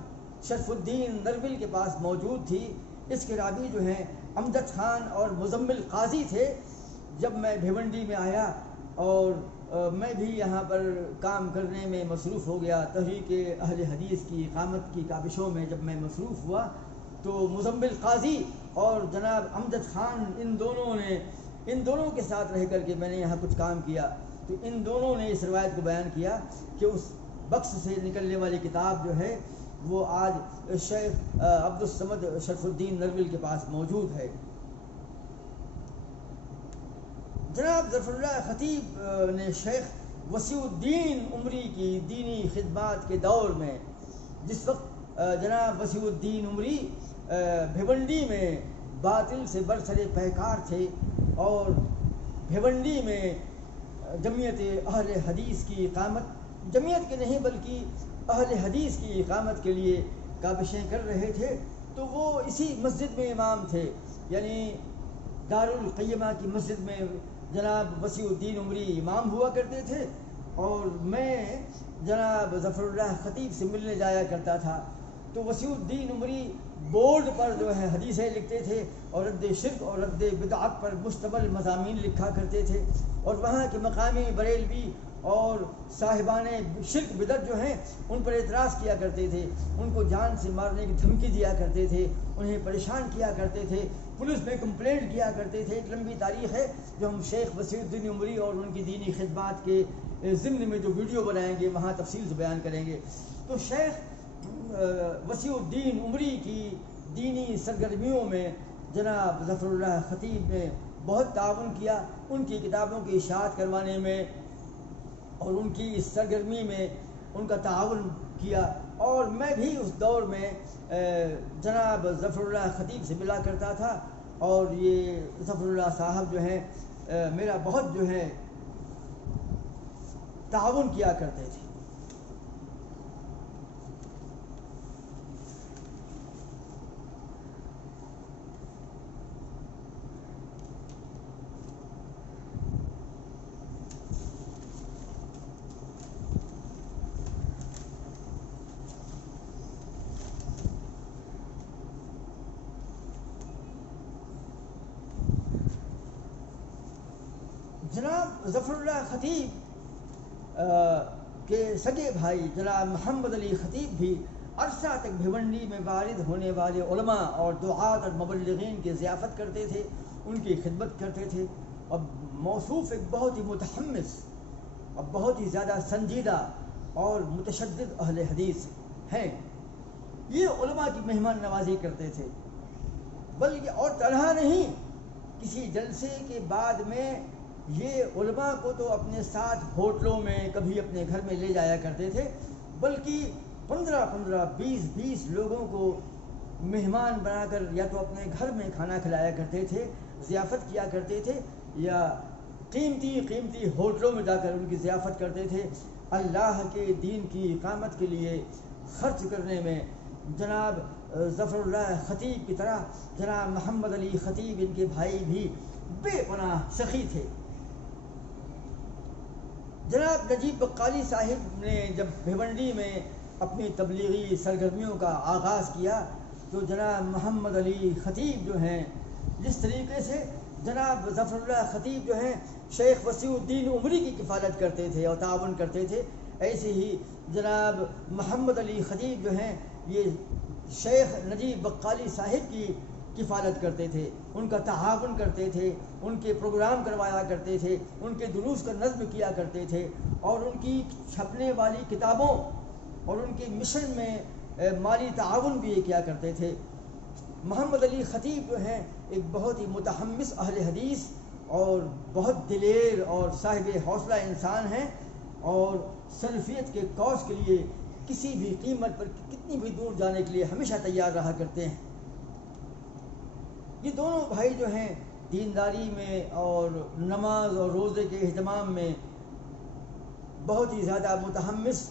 شرف الدین نرول کے پاس موجود تھی۔ اس کے راوی جو ہیں امجد خان اور مزمل قاضی تھے۔ جب میں بھیونڈی میں آیا اور میں بھی یہاں پر کام کرنے میں مصروف ہو گیا، تحریک اہل حدیث کی اقامت کی کاوشوں میں جب میں مصروف ہوا، تو مزمل قاضی اور جناب امجد خان ان دونوں کے ساتھ رہ کر کے میں نے یہاں کچھ کام کیا، تو ان دونوں نے اس روایت کو بیان کیا کہ اس بکس سے نکلنے والی کتاب جو ہے وہ آج شیخ عبدالصمد شرف الدین نرول کے پاس موجود ہے۔ جناب ظفر اللہ خطیب نے شیخ وسیع الدین عمری کی دینی خدمات کے دور میں، جس وقت جناب وسیع الدین عمری بھیونڈی میں باطل سے برسر پیکار تھے اور بھیونڈی میں جمعیت اہل حدیث کی اقامت، جمعیت کے نہیں بلکہ اہل حدیث کی اقامت کے لیے کاوشیں کر رہے تھے، تو وہ اسی مسجد میں امام تھے، یعنی دارالقیمہ کی مسجد میں جناب وسیع الدین عمری امام ہوا کرتے تھے، اور میں جناب ظفر اللہ خطیب سے ملنے جایا کرتا تھا۔ تو وسیع الدین عمری بورڈ پر جو ہے حدیثیں لکھتے تھے اور رد شرک اور رد بدعت پر مشتمل مضامین لکھا کرتے تھے، اور وہاں کے مقامی بریلوی اور صاحبان شرک بدعت جو ہیں ان پر اعتراض کیا کرتے تھے، ان کو جان سے مارنے کی دھمکی دیا کرتے تھے، انہیں پریشان کیا کرتے تھے، پولیس میں کمپلینٹ کیا کرتے تھے۔ ایک لمبی تاریخ ہے جو ہم شیخ وسیع الدین عمری اور ان کی دینی خدمات کے ضمن میں جو ویڈیو بنائیں گے وہاں تفصیل سے بیان کریں گے۔ تو شیخ وسیع الدین عمری کی دینی سرگرمیوں میں جناب ظفر اللہ خطیب نے بہت تعاون کیا، ان کی کتابوں کی اشاعت کروانے میں اور ان کی اس سرگرمی میں ان کا تعاون کیا، اور میں بھی اس دور میں جناب ظفر اللہ خطیب سے ملا کرتا تھا، اور یہ ظفر اللہ صاحب جو ہیں میرا بہت جو ہے تعاون کیا کرتے تھے۔ جناب ظفر اللہ خطیب کے سگے بھائی جناب محمد علی خطیب بھی عرصہ تک بھیونڈی میں وارد ہونے والے علماء اور دعات اور مبلغین کی ضیافت کرتے تھے، ان کی خدمت کرتے تھے، اور موصوف ایک بہت ہی متحمس اور بہت ہی زیادہ سنجیدہ اور متشدد اہل حدیث ہیں۔ یہ علماء کی مہمان نوازی کرتے تھے، بلکہ اور تنہا نہیں، کسی جلسے کے بعد میں یہ علماء کو تو اپنے ساتھ ہوٹلوں میں کبھی اپنے گھر میں لے جایا کرتے تھے، بلکہ 15 20 لوگوں کو مہمان بنا کر یا تو اپنے گھر میں کھانا کھلایا کرتے تھے، ضیافت کیا کرتے تھے، یا قیمتی ہوٹلوں میں جا کر ان کی ضیافت کرتے تھے۔ اللہ کے دین کی اقامت کے لیے خرچ کرنے میں جناب ظفر اللہ خطیب کی طرح جناب محمد علی خطیب ان کے بھائی بھی بے پناہ سخی تھے۔ جناب نجیب بقالی صاحب نے جب بھیونڈی میں اپنی تبلیغی سرگرمیوں کا آغاز کیا، تو جناب محمد علی خطیب جو ہیں، جس طریقے سے جناب ظفر اللہ خطیب جو ہیں شیخ وسیع الدین عمری کی کفالت کرتے تھے اور تعاون کرتے تھے، ایسے ہی جناب محمد علی خطیب جو ہیں یہ شیخ نجیب بقالی صاحب کی کفالت کرتے تھے، ان کا تعاون کرتے تھے، ان کے پروگرام کروایا کرتے تھے، ان کے دروس کا نظم کیا کرتے تھے، اور ان کی چھپنے والی کتابوں اور ان کے مشن میں مالی تعاون بھی کیا کرتے تھے۔ محمد علی خطیب جو ہیں ایک بہت ہی متحمس اہل حدیث اور بہت دلیر اور صاحب حوصلہ انسان ہیں، اور سلفیت کے کوس کے لیے کسی بھی قیمت پر کتنی بھی دور جانے کے لیے ہمیشہ تیار رہا کرتے ہیں۔ یہ دونوں بھائی جو ہیں دینداری میں اور نماز اور روزے کے اہتمام میں بہت ہی زیادہ متحمس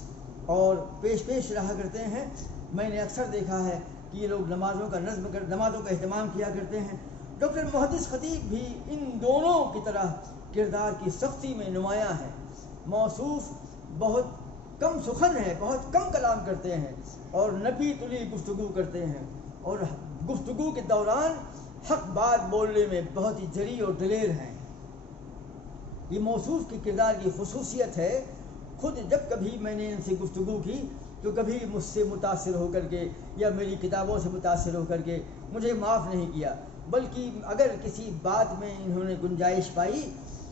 اور پیش رہا کرتے ہیں. میں نے اکثر دیکھا ہے کہ یہ لوگ نمازوں کا اہتمام کیا کرتے ہیں. ڈاکٹر محدث خطیب بھی ان دونوں کی طرح کردار کی سختی میں نمایاں ہے. موصوف بہت کم سخن ہے، بہت کم کلام کرتے ہیں اور نبی تلی گفتگو کرتے ہیں، اور گفتگو کے دوران حق بات بولنے میں بہت ہی جری اور دلیر ہیں. یہ موصوف کے کردار کی خصوصیت ہے. خود جب کبھی میں نے ان سے گفتگو کی تو کبھی مجھ سے متاثر ہو کر کے یا میری کتابوں سے متاثر ہو کر کے مجھے معاف نہیں کیا، بلکہ اگر کسی بات میں انہوں نے گنجائش پائی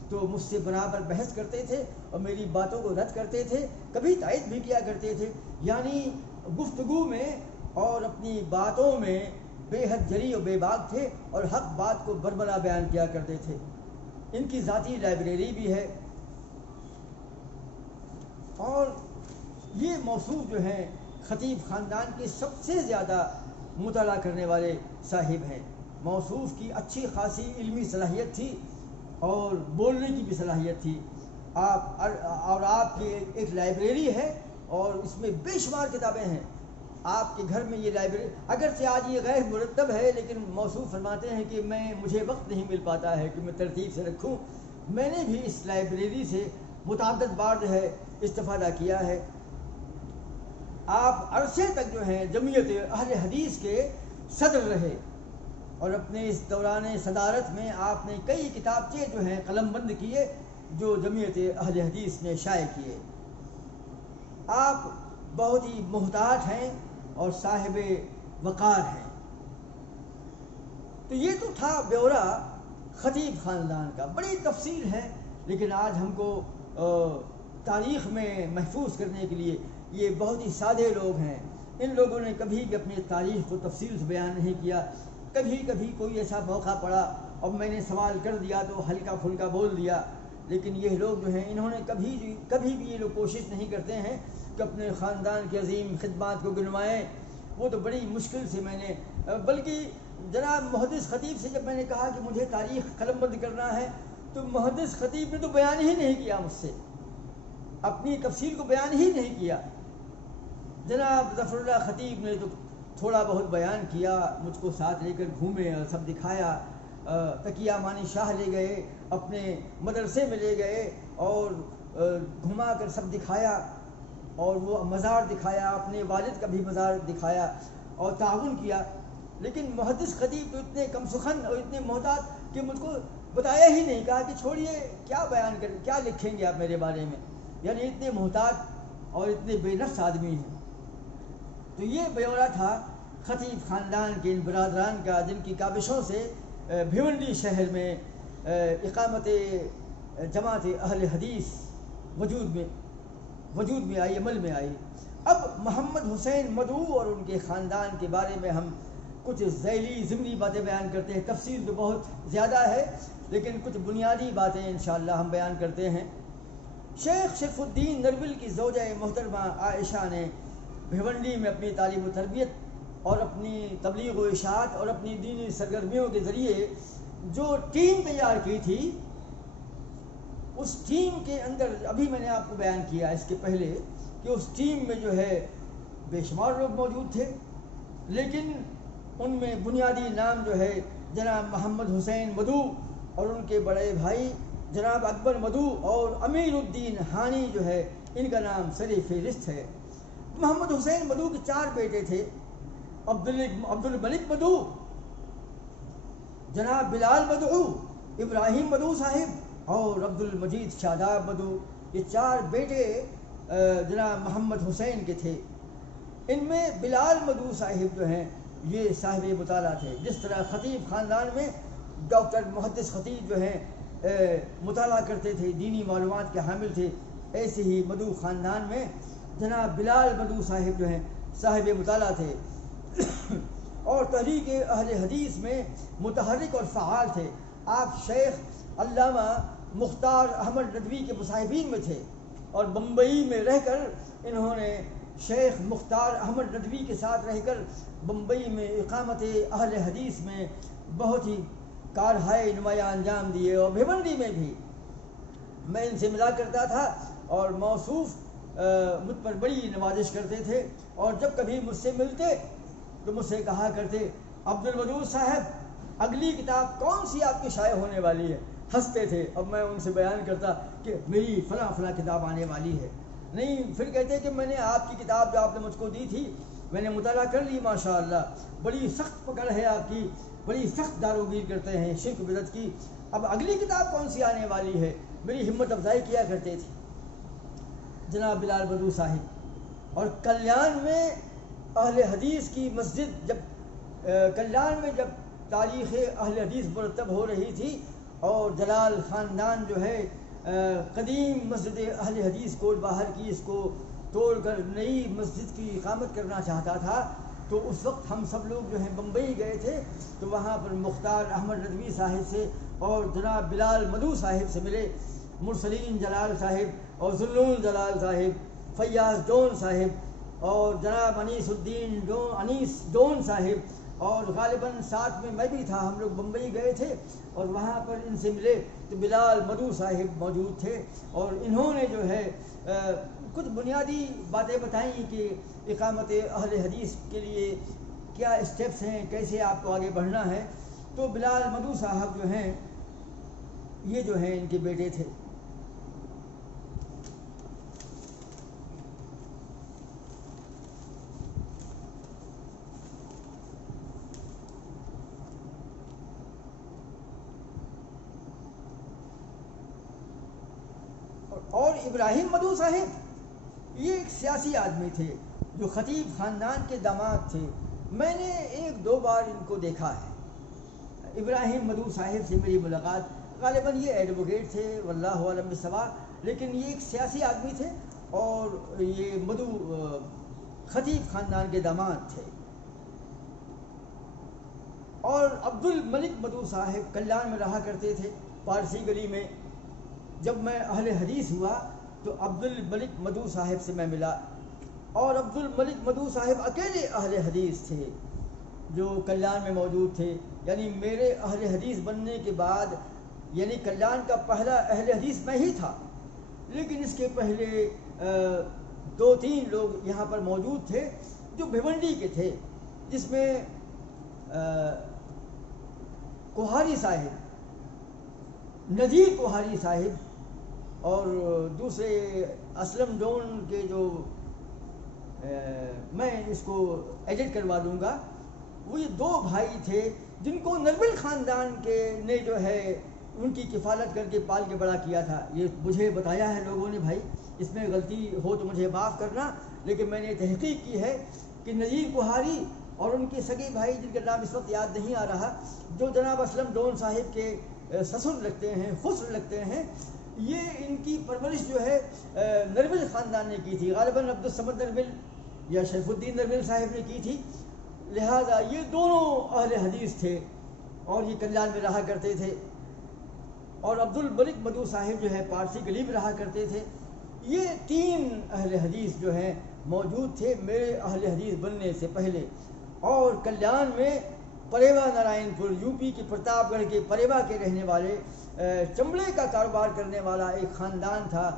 تو مجھ سے برابر بحث کرتے تھے اور میری باتوں کو رد کرتے تھے، کبھی تائید بھی کیا کرتے تھے. یعنی گفتگو میں اور اپنی باتوں میں بے حد جری و بے باک تھے اور حق بات کو بربلا بیان کیا کرتے تھے. ان کی ذاتی لائبریری بھی ہے، اور یہ موصوف جو ہیں خطیب خاندان کے سب سے زیادہ مطالعہ کرنے والے صاحب ہیں. موصوف کی اچھی خاصی علمی صلاحیت تھی اور بولنے کی بھی صلاحیت تھی. آپ کی ایک لائبریری ہے اور اس میں بے شمار کتابیں ہیں. آپ کے گھر میں یہ لائبریری، اگرچہ آج یہ غیر مرتب ہے، لیکن موصوف فرماتے ہیں کہ مجھے وقت نہیں مل پاتا ہے کہ میں ترتیب سے رکھوں. میں نے بھی اس لائبریری سے متعدد بار جو ہے استفادہ کیا ہے. آپ عرصے تک جو ہیں جمعیت اہل حدیث کے صدر رہے، اور اپنے اس دوران صدارت میں آپ نے کئی کتابچے جو ہیں قلم بند کیے جو جمعیت اہل حدیث نے شائع کیے. آپ بہت ہی محتاط ہیں اور صاحب وقار ہیں. تو یہ تو تھا بیورا خطیب خاندان کا. بڑی تفصیل ہے، لیکن آج ہم کو تاریخ میں محفوظ کرنے کے لیے یہ بہت ہی سادے لوگ ہیں. ان لوگوں نے کبھی بھی اپنی تاریخ کو تفصیل سے بیان نہیں کیا. کبھی کبھی کوئی ایسا موقع پڑا اور میں نے سوال کر دیا تو ہلکا پھلکا بول دیا. لیکن یہ لوگ جو ہیں انہوں نے کبھی بھی یہ لوگ کوشش نہیں کرتے ہیں کہ اپنے خاندان کی عظیم خدمات کو گنوائیں. وہ تو بڑی مشکل سے میں نے، بلکہ جناب محدث خطیب سے جب میں نے کہا کہ مجھے تاریخ قلم بند کرنا ہے تو محدث خطیب نے تو بیان ہی نہیں کیا، مجھ سے اپنی تفصیل کو بیان ہی نہیں کیا. جناب ظفر اللہ خطیب نے تو تھوڑا بہت بیان کیا، مجھ کو ساتھ لے کر گھومے اور سب دکھایا. تقیہ مانی شاہ لے گئے، اپنے مدرسے میں لے گئے اور گھما کر سب دکھایا، اور وہ مزار دکھایا، اپنے والد کا بھی مزار دکھایا اور تعاون کیا. لیکن محدث خطیب تو اتنے کم سخن اور اتنے محتاط کہ مجھ کو بتایا ہی نہیں. کہا کہ چھوڑیے، کیا بیان کریں، کیا لکھیں گے آپ میرے بارے میں. یعنی اتنے محتاط اور اتنے بے نفس آدمی ہیں. تو یہ بیورا تھا خطیب خاندان کے ان برادران کا، جن کی کاوشوں سے بھیونڈی شہر میں اقامت جماعت اہل حدیث وجود میں آئی، عمل میں آئی. اب محمد حسین مدعو اور ان کے خاندان کے بارے میں ہم کچھ ذیلی ضمنی باتیں بیان کرتے ہیں. تفصیل تو بہت زیادہ ہے، لیکن کچھ بنیادی باتیں انشاءاللہ ہم بیان کرتے ہیں. شیخ شرف الدین نرول کی زوجہ محترمہ عائشہ نے بھیونڈی میں اپنی تعلیم و تربیت اور اپنی تبلیغ و اشاعت اور اپنی دینی سرگرمیوں کے ذریعے جو ٹیم تیار کی تھی، اس ٹیم کے اندر ابھی میں نے آپ کو بیان کیا اس کے پہلے کہ اس ٹیم میں جو ہے بے شمار لوگ موجود تھے، لیکن ان میں بنیادی نام جو ہے جناب محمد حسین مدعو اور ان کے بڑے بھائی جناب اکبر مدعو اور امیر الدین ہانی جو ہے ان کا نام سر فہرست ہے. محمد حسین مدعو کے 4 بیٹے تھے. عبد الملک مدعو، جناب بلال مدعو، ابراہیم مدعو صاحب اور عبد المجید شاداب مدعو. یہ 4 بیٹے جناب محمد حسین کے تھے. ان میں بلال مدعو صاحب جو ہیں یہ صاحب مطالعہ تھے. جس طرح خطیب خاندان میں ڈاکٹر محدث خطیب جو ہیں مطالعہ کرتے تھے، دینی معلومات کے حامل تھے، ایسے ہی مدعو خاندان میں جناب بلال مدعو صاحب جو ہیں صاحب مطالعہ تھے اور تحریک اہل حدیث میں متحرک اور فعال تھے. آپ شیخ علامہ مختار احمد ندوی کے مصاحبین میں تھے اور بمبئی میں رہ کر انہوں نے شیخ مختار احمد ندوی کے ساتھ رہ کر بمبئی میں اقامت اہل حدیث میں بہت ہی کارہائے نمایاں انجام دیے، اور بھیونڈی میں بھی میں ان سے ملا کرتا تھا اور موصوف مجھ پر بڑی نوازش کرتے تھے، اور جب کبھی مجھ سے ملتے تو مجھ سے کہا کرتے عبدالودود صاحب اگلی کتاب کون سی آپ کی شائع ہونے والی ہے؟ ہنستے تھے۔ اب میں ان سے بیان کرتا کہ میری فلاں فلاں کتاب آنے والی ہے، نہیں، پھر کہتے کہ میں نے آپ کی کتاب جو آپ نے مجھ کو دی تھی میں نے مطالعہ کر لی، ماشاءاللہ بڑی سخت پکڑ ہے آپ کی، بڑی سخت داروگیر کرتے ہیں شرک بدعت کی، اب اگلی کتاب کون سی آنے والی ہے؟ میری ہمت افزائی کیا کرتے تھے جناب بلال بدو صاحب۔ اور کلیان میں اہل حدیث کی مسجد، جب کلیان میں جب تاریخ اہل حدیث مرتب ہو رہی تھی اور جلال خاندان جو ہے قدیم مسجد اہل حدیث کوٹ باہر کی اس کو توڑ کر نئی مسجد کی اقامت کرنا چاہتا تھا، تو اس وقت ہم سب لوگ جو ہیں بمبئی گئے تھے، تو وہاں پر مختار احمد ندوی صاحب سے اور جناب بلال مدو صاحب سے ملے، مرسلین جلال صاحب اور ذلون جلال صاحب، فیاض ڈون صاحب اور جناب انیس ڈون صاحب، اور غالباً ساتھ میں بھی تھا، ہم لوگ بمبئی گئے تھے اور وہاں پر ان سے ملے تو بلال مدو صاحب موجود تھے، اور انہوں نے جو ہے کچھ بنیادی باتیں بتائیں کہ اقامت اہل حدیث کے لیے کیا اسٹیپس ہیں، کیسے آپ کو آگے بڑھنا ہے۔ تو بلال مدو صاحب جو ہیں یہ جو ہیں ان کے بیٹے تھے۔ اور ابراہیم مدو صاحب یہ ایک سیاسی آدمی تھے جو خطیب خاندان کے داماد تھے، میں نے ایک دو بار ان کو دیکھا ہے۔ ابراہیم مدو صاحب سے میری ملاقات، غالباً یہ ایڈوکیٹ تھے واللہ عالم بالصواب، لیکن یہ ایک سیاسی آدمی تھے اور یہ مدو خطیب خاندان کے داماد تھے۔ اور عبد الملک مدو صاحب کلیان میں رہا کرتے تھے، پارسی گلی میں۔ جب میں اہل حدیث ہوا تو عبد الملک مدو صاحب سے میں ملا، اور عبد الملک مدو صاحب اکیلے اہل حدیث تھے جو کلیان میں موجود تھے، یعنی میرے اہل حدیث بننے کے بعد، یعنی کلیان کا پہلا اہل حدیث میں ہی تھا، لیکن اس کے پہلے دو تین لوگ یہاں پر موجود تھے جو بھیونڈی کے تھے، جس میں کوہاری صاحب، نذیر کوہاری صاحب، اور دوسرے اسلم ڈون کے جو میں اس کو ایڈٹ کروا دوں گا، وہ یہ دو بھائی تھے جن کو نرمل خاندان کے نے جو ہے ان کی کفالت کر کے پال کے بڑا کیا تھا۔ یہ مجھے بتایا ہے لوگوں نے، بھائی اس میں غلطی ہو تو مجھے معاف کرنا، لیکن میں نے تحقیق کی ہے کہ نذیر کوہاری اور ان کے سگے بھائی جن کا نام اس وقت یاد نہیں آ رہا، جو جناب اسلم ڈون صاحب کے سسر لگتے ہیں، خسر لگتے ہیں، یہ ان کی پرورش جو ہے نرمل خاندان نے کی تھی، غالباً عبد الصمد نرمل یا شریف الدین نرمل صاحب نے کی تھی، لہذا یہ دونوں اہل حدیث تھے اور یہ کلیان میں رہا کرتے تھے۔ اور عبد الملک مدو صاحب جو ہے پارسی گلی میں رہا کرتے تھے۔ یہ تین اہل حدیث جو ہیں موجود تھے میرے اہل حدیث بننے سے پہلے۔ اور کلیان میں پریوا نارائن پور، یو پی کے پرتاپ گڑھ کے پریوا کے رہنے والے چمڑے کا کاروبار کرنے والا ایک خاندان تھا،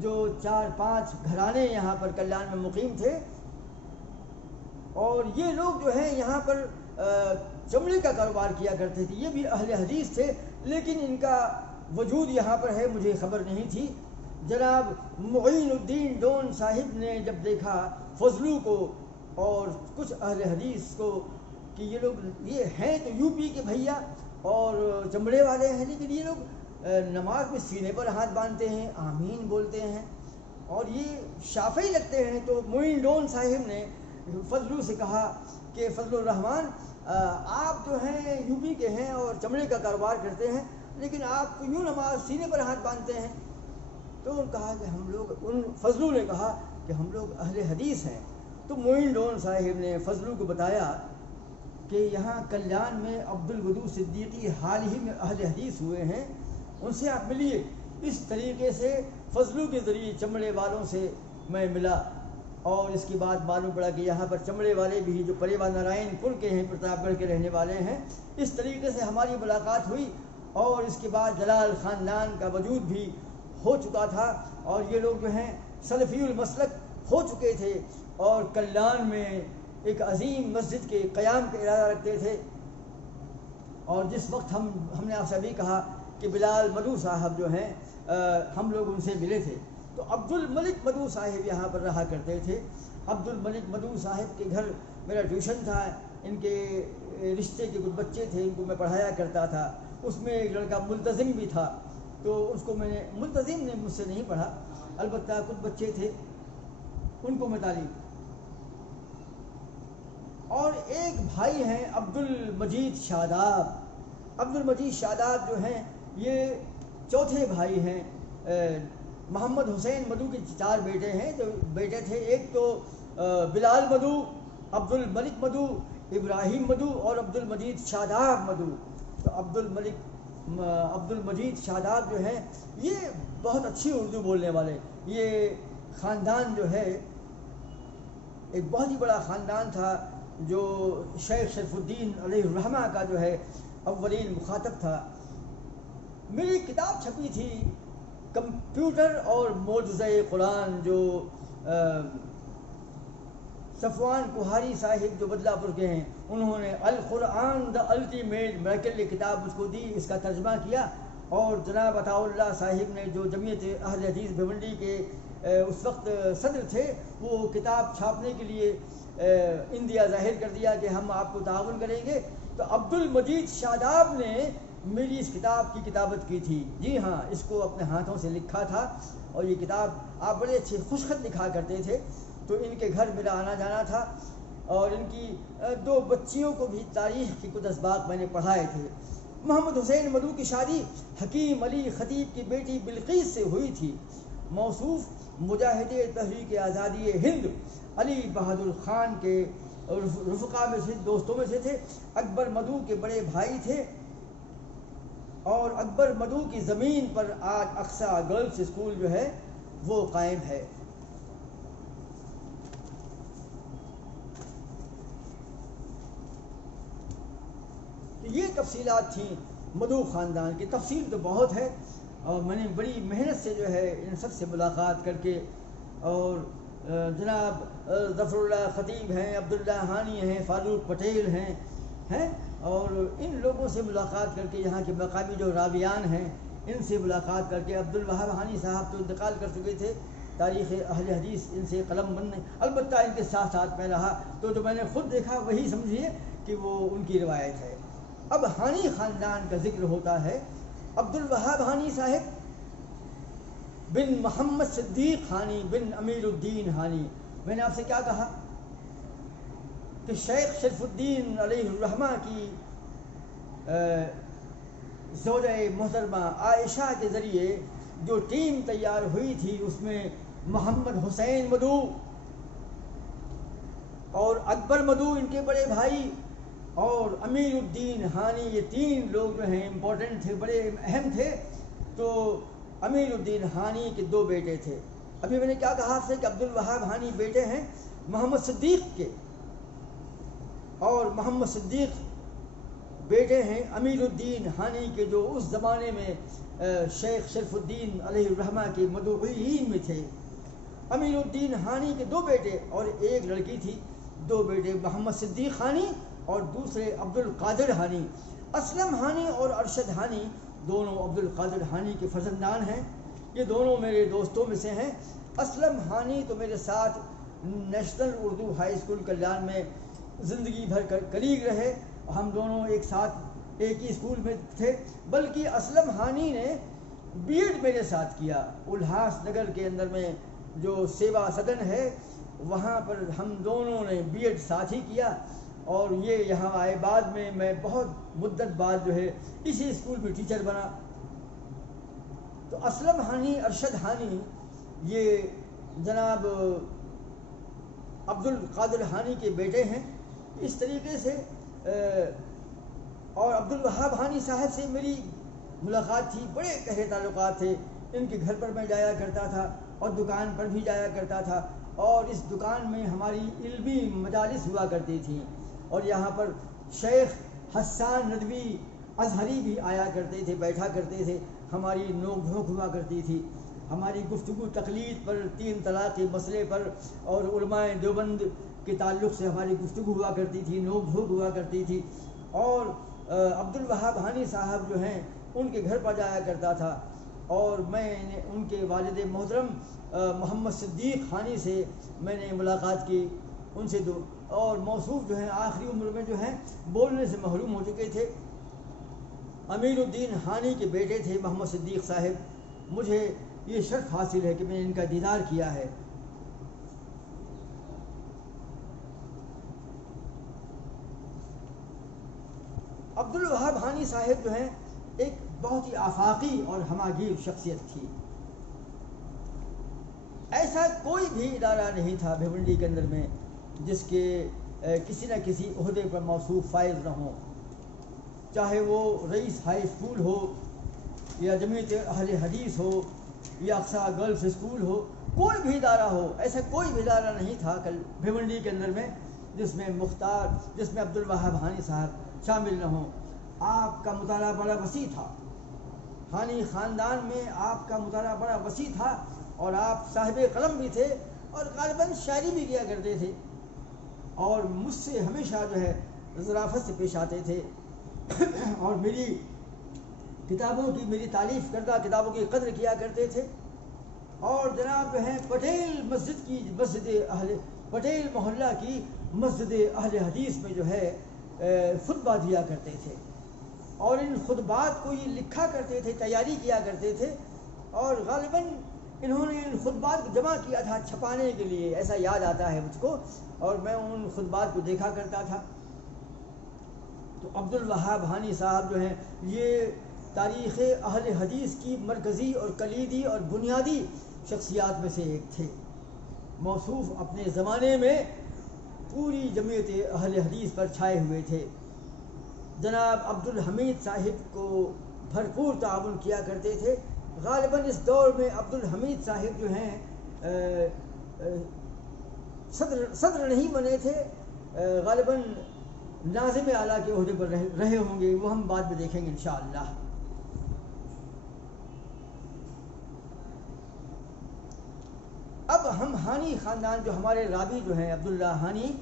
جو 4-5 گھرانے یہاں پر کلیان میں مقیم تھے، اور یہ لوگ جو ہیں یہاں پر چمڑے کا کاروبار کیا کرتے تھے، یہ بھی اہل حدیث تھے، لیکن ان کا وجود یہاں پر ہے مجھے خبر نہیں تھی۔ جناب معین الدین ڈون صاحب نے جب دیکھا فضلو کو اور کچھ اہل حدیث کو کہ یہ لوگ یہ ہیں تو یو پی کے بھیا اور چمڑے والے ہیں، لیکن یہ لوگ نماز میں سینے پر ہاتھ باندھتے ہیں، آمین بولتے ہیں اور یہ شافعی لگتے ہیں، تو معین ڈون صاحب نے فضلو سے کہا کہ فضل الرحمان آپ جو ہیں یو پی کے ہیں اور چمڑے کا کاروبار کرتے ہیں، لیکن آپ یوں نماز سینے پر ہاتھ باندھتے ہیں۔ تو انہوں نے کہا کہ ہم لوگ، فضلو نے کہا کہ ہم لوگ اہل حدیث ہیں۔ تو معین ڈون صاحب نے فضلو کو بتایا کہ یہاں کلیان میں عبد الودود صدیقی حال ہی میں اہل حدیث ہوئے ہیں، ان سے آپ ملیے۔ اس طریقے سے فضلو کے ذریعے چمڑے والوں سے میں ملا، اور اس کے بعد معلوم پڑا کہ یہاں پر چمڑے والے بھی جو پریوا نارائن پور کے ہیں، پرتاپ گڑھ کے رہنے والے ہیں. اس طریقے سے ہماری ملاقات ہوئی اور اس کے بعد جلال خاندان کا وجود بھی ہو چکا تھا اور یہ لوگ جو ہیں سلفی المسلک ہو چکے تھے اور کلان میں ایک عظیم مسجد کے قیام کا ارادہ رکھتے تھے. اور جس وقت ہم نے آپ سے بھی کہا کہ بلال مدو صاحب جو ہیں ہم لوگ ان سے ملے تھے، تو عبد الملک مدو صاحب یہاں پر رہا کرتے تھے. عبد الملک مدو صاحب کے گھر میرا ٹیوشن تھا، ان کے رشتے کے کچھ بچے تھے، ان کو میں پڑھایا کرتا تھا. اس میں ایک لڑکا ملتزم بھی تھا، تو اس کو میں نے، ملتزم نے مجھ سے نہیں پڑھا، البتہ کچھ بچے تھے ان کو میں تعلیم. اور ایک بھائی ہیں عبد المجید شاداب. عبد المجید شاداب جو ہیں یہ چوتھے بھائی ہیں. محمد حسین مدو کے 4 بیٹے ہیں، جو بیٹے تھے، ایک تو بلال مدو، عبد الملک مدو، ابراہیم مدو اور عبد المجید شاداب مدو. تو عبد المجید شاداب جو ہیں یہ بہت اچھی اردو بولنے والے. یہ خاندان جو ہے ایک بہت ہی بڑا خاندان تھا جو شیخ شرف الدین علیہ الرحمہ کا جو ہے اولین مخاطب تھا. میری کتاب چھپی تھی کمپیوٹر اور معجزۂ قرآن، جو صفوان کوہاری صاحب جو بدلہ پور کے ہیں، انہوں نے القرآن دا الٹیمیٹ میریکل کتاب اس کو دی، اس کا ترجمہ کیا. اور جناب عطا اللہ صاحب نے جو جمعیت اہل حدیث بھیونڈی کے اس وقت صدر تھے، وہ کتاب چھاپنے کے لیے اندیا ظاہر کر دیا کہ ہم آپ کو تعاون کریں گے. تو عبد المجید شاداب نے میری اس کتاب کی کتابت کی تھی. جی ہاں، اس کو اپنے ہاتھوں سے لکھا تھا اور یہ کتاب آپ بڑے اچھے خوش خط لکھا کرتے تھے. تو ان کے گھر میرا آنا جانا تھا اور ان کی 2 بچیوں کو بھی تاریخ کے کچھ اسباق میں نے پڑھائے تھے. محمد حسین مدو کی شادی حکیم علی خطیب کی بیٹی بلقیس سے ہوئی تھی. موصوف مجاہد تحریک آزادی ہند علی بہادر خان کے رفقا میں سے، دوستوں میں سے تھے. اکبر مدو کے بڑے بھائی تھے اور اکبر مدو کی زمین پر آج اقصی گرلز اسکول جو ہے وہ قائم ہے. یہ تفصیلات تھیں مدو خاندان کی. تفصیل تو بہت ہے اور میں نے بڑی محنت سے جو ہے ان سب سے ملاقات کر کے، اور جناب ظفر اللہ خطیب ہیں، عبداللہ ہانی ہیں، فاروق پٹیل ہیں اور ان لوگوں سے ملاقات کر کے، یہاں کے مقامی جو راویان ہیں ان سے ملاقات کر کے. عبدالوہاب ہانی صاحب تو انتقال کر چکے تھے، تاریخ اہل حدیث ان سے قلم بند نہیں، البتہ ان کے ساتھ ساتھ میں رہا تو جو میں نے خود دیکھا وہی سمجھیے کہ وہ ان کی روایت ہے. اب ہانی خاندان کا ذکر ہوتا ہے. عبدالوہاب ہانی صاحب بن محمد صدیق ہانی بن امیر الدین ہانی. میں نے آپ سے کیا کہا کہ شیخ شرف الدین علیہ الرحمہ کی زوجہ محترمہ عائشہ کے ذریعے جو ٹیم تیار ہوئی تھی، اس میں محمد حسین مدو اور اکبر مدو ان کے بڑے بھائی اور امیر الدین ہانی، یہ 3 لوگ جو ہیں امپورٹنٹ تھے، بڑے اہم تھے. تو امیر الدین ہانی کے 2 بیٹے تھے. ابھی میں نے کیا کہا آپ سے کہ عبدالوہاب ہانی بیٹے ہیں محمد صدیق کے، اور محمد صدیق بیٹے ہیں امیر الدین ہانی کے، جو اس زمانے میں شیخ شرف الدین علیہ الرحمہ کے مدعوین میں تھے. امیر الدین ہانی کے 2 بیٹے اور ایک لڑکی تھی. 2 بیٹے محمد صدیق ہانی اور دوسرے عبد القادر ہانی. اسلم ہانی اور ارشد ہانی دونوں عبد القادر ہانی کے فرزندان ہیں. یہ دونوں میرے دوستوں میں سے ہیں. اسلم ہانی تو میرے ساتھ نیشنل اردو ہائی اسکول کلیان میں زندگی بھر کلیگ رہے، ہم دونوں ایک ساتھ ایک ہی اسکول میں تھے. بلکہ اسلم ہانی نے بی ایڈ میرے ساتھ کیا. الہاس نگر کے اندر میں جو سیوا سدن ہے وہاں پر ہم دونوں نے بی ایڈ ساتھ ہی کیا، اور یہ یہاں آئے. بعد میں میں بہت مدت بعد جو ہے اسی اسکول میں ٹیچر بنا. تو اسلم ہانی ارشد ہانی یہ جناب عبد القادر ہانی کے بیٹے ہیں. اس طریقے سے اور عبدالوہاب ہانی صاحب سے میری ملاقات تھی، بڑے گہرے تعلقات تھے. ان کے گھر پر میں جایا کرتا تھا اور دکان پر بھی جایا کرتا تھا. اور اس دکان میں ہماری علمی مجالس ہوا کرتی تھیں، اور یہاں پر شیخ حسان ندوی ازہری بھی آیا کرتے تھے، بیٹھا کرتے تھے، ہماری نوک جھونک ہوا کرتی تھی، ہماری گفتگو تقلید پر، 3 طلاق کے مسئلے پر اور علماء دیوبند کے تعلق سے ہماری گفتگو ہوا کرتی تھی، نوک جھونک ہوا کرتی تھی۔ اور عبدالوہاب حانی صاحب جو ہیں ان کے گھر پر جایا کرتا تھا، اور میں نے ان کے والد محترم محمد صدیق حانی سے میں نے ملاقات کی، ان سے اور موصوف جو ہیں آخری عمر میں جو ہیں بولنے سے محروم ہو چکے تھے، امیر الدین حانی کے بیٹے تھے محمد صدیق صاحب۔ مجھے یہ شرف حاصل ہے کہ میں نے ان کا دیدار کیا ہے۔ عبدالوہاب حانی صاحب جو ہیں ایک بہت ہی آفاقی اور ہماگیر شخصیت تھی۔ ایسا کوئی بھی ادارہ نہیں تھا بھیونڈی کے اندر میں جس کے کسی نہ کسی عہدے پر موصوف فائز نہ ہوں، چاہے وہ رئیس ہائی اسکول ہو یا جمعیت اہل حدیث ہو یا اقصی گرلز اسکول ہو، کوئی بھی ادارہ ہو، ایسا کوئی بھی ادارہ نہیں تھا کل بھیونڈی کے اندر میں جس میں عبدالوہاب حانی صاحب شامل نہ ہوں۔ آپ کا مطالعہ بڑا وسیع تھا، حانی خاندان میں آپ کا مطالعہ بڑا وسیع تھا، اور آپ صاحب قلم بھی تھے اور غالباً شاعری بھی کیا کرتے تھے، اور مجھ سے ہمیشہ جو ہے ظرافت سے پیش آتے تھے اور میری کتابوں کی، میری تعریف کردہ کتابوں کی قدر کیا کرتے تھے۔ اور جناب جو ہیں پٹیل محلہ کی مسجد اہل حدیث میں جو ہے خطبہ دیا کرتے تھے، اور ان خطبات کو یہ لکھا کرتے تھے، تیاری کیا کرتے تھے، اور غالباً انہوں نے ان خطبات کو جمع کیا تھا چھپانے کے لیے، ایسا یاد آتا ہے مجھ کو، اور میں ان خطبات کو دیکھا کرتا تھا۔ تو عبدالوہاب حانی صاحب جو ہیں یہ تاریخ اہل حدیث کی مرکزی اور کلیدی اور بنیادی شخصیات میں سے ایک تھے، موصوف اپنے زمانے میں پوری جمعیت اہل حدیث پر چھائے ہوئے تھے۔ جناب عبدالحمید صاحب کو بھرپور تعاون کیا کرتے تھے۔ غالباً اس دور میں عبدالحمید صاحب جو ہیں صدر نہیں بنے تھے، غالباً ناظم اعلیٰ کے عہدے پر رہے ہوں گے، وہ ہم بعد میں دیکھیں گے انشاءاللہ۔ اب ہم حانی خاندان جو ہمارے رابی جو ہیں عبداللہ حانی،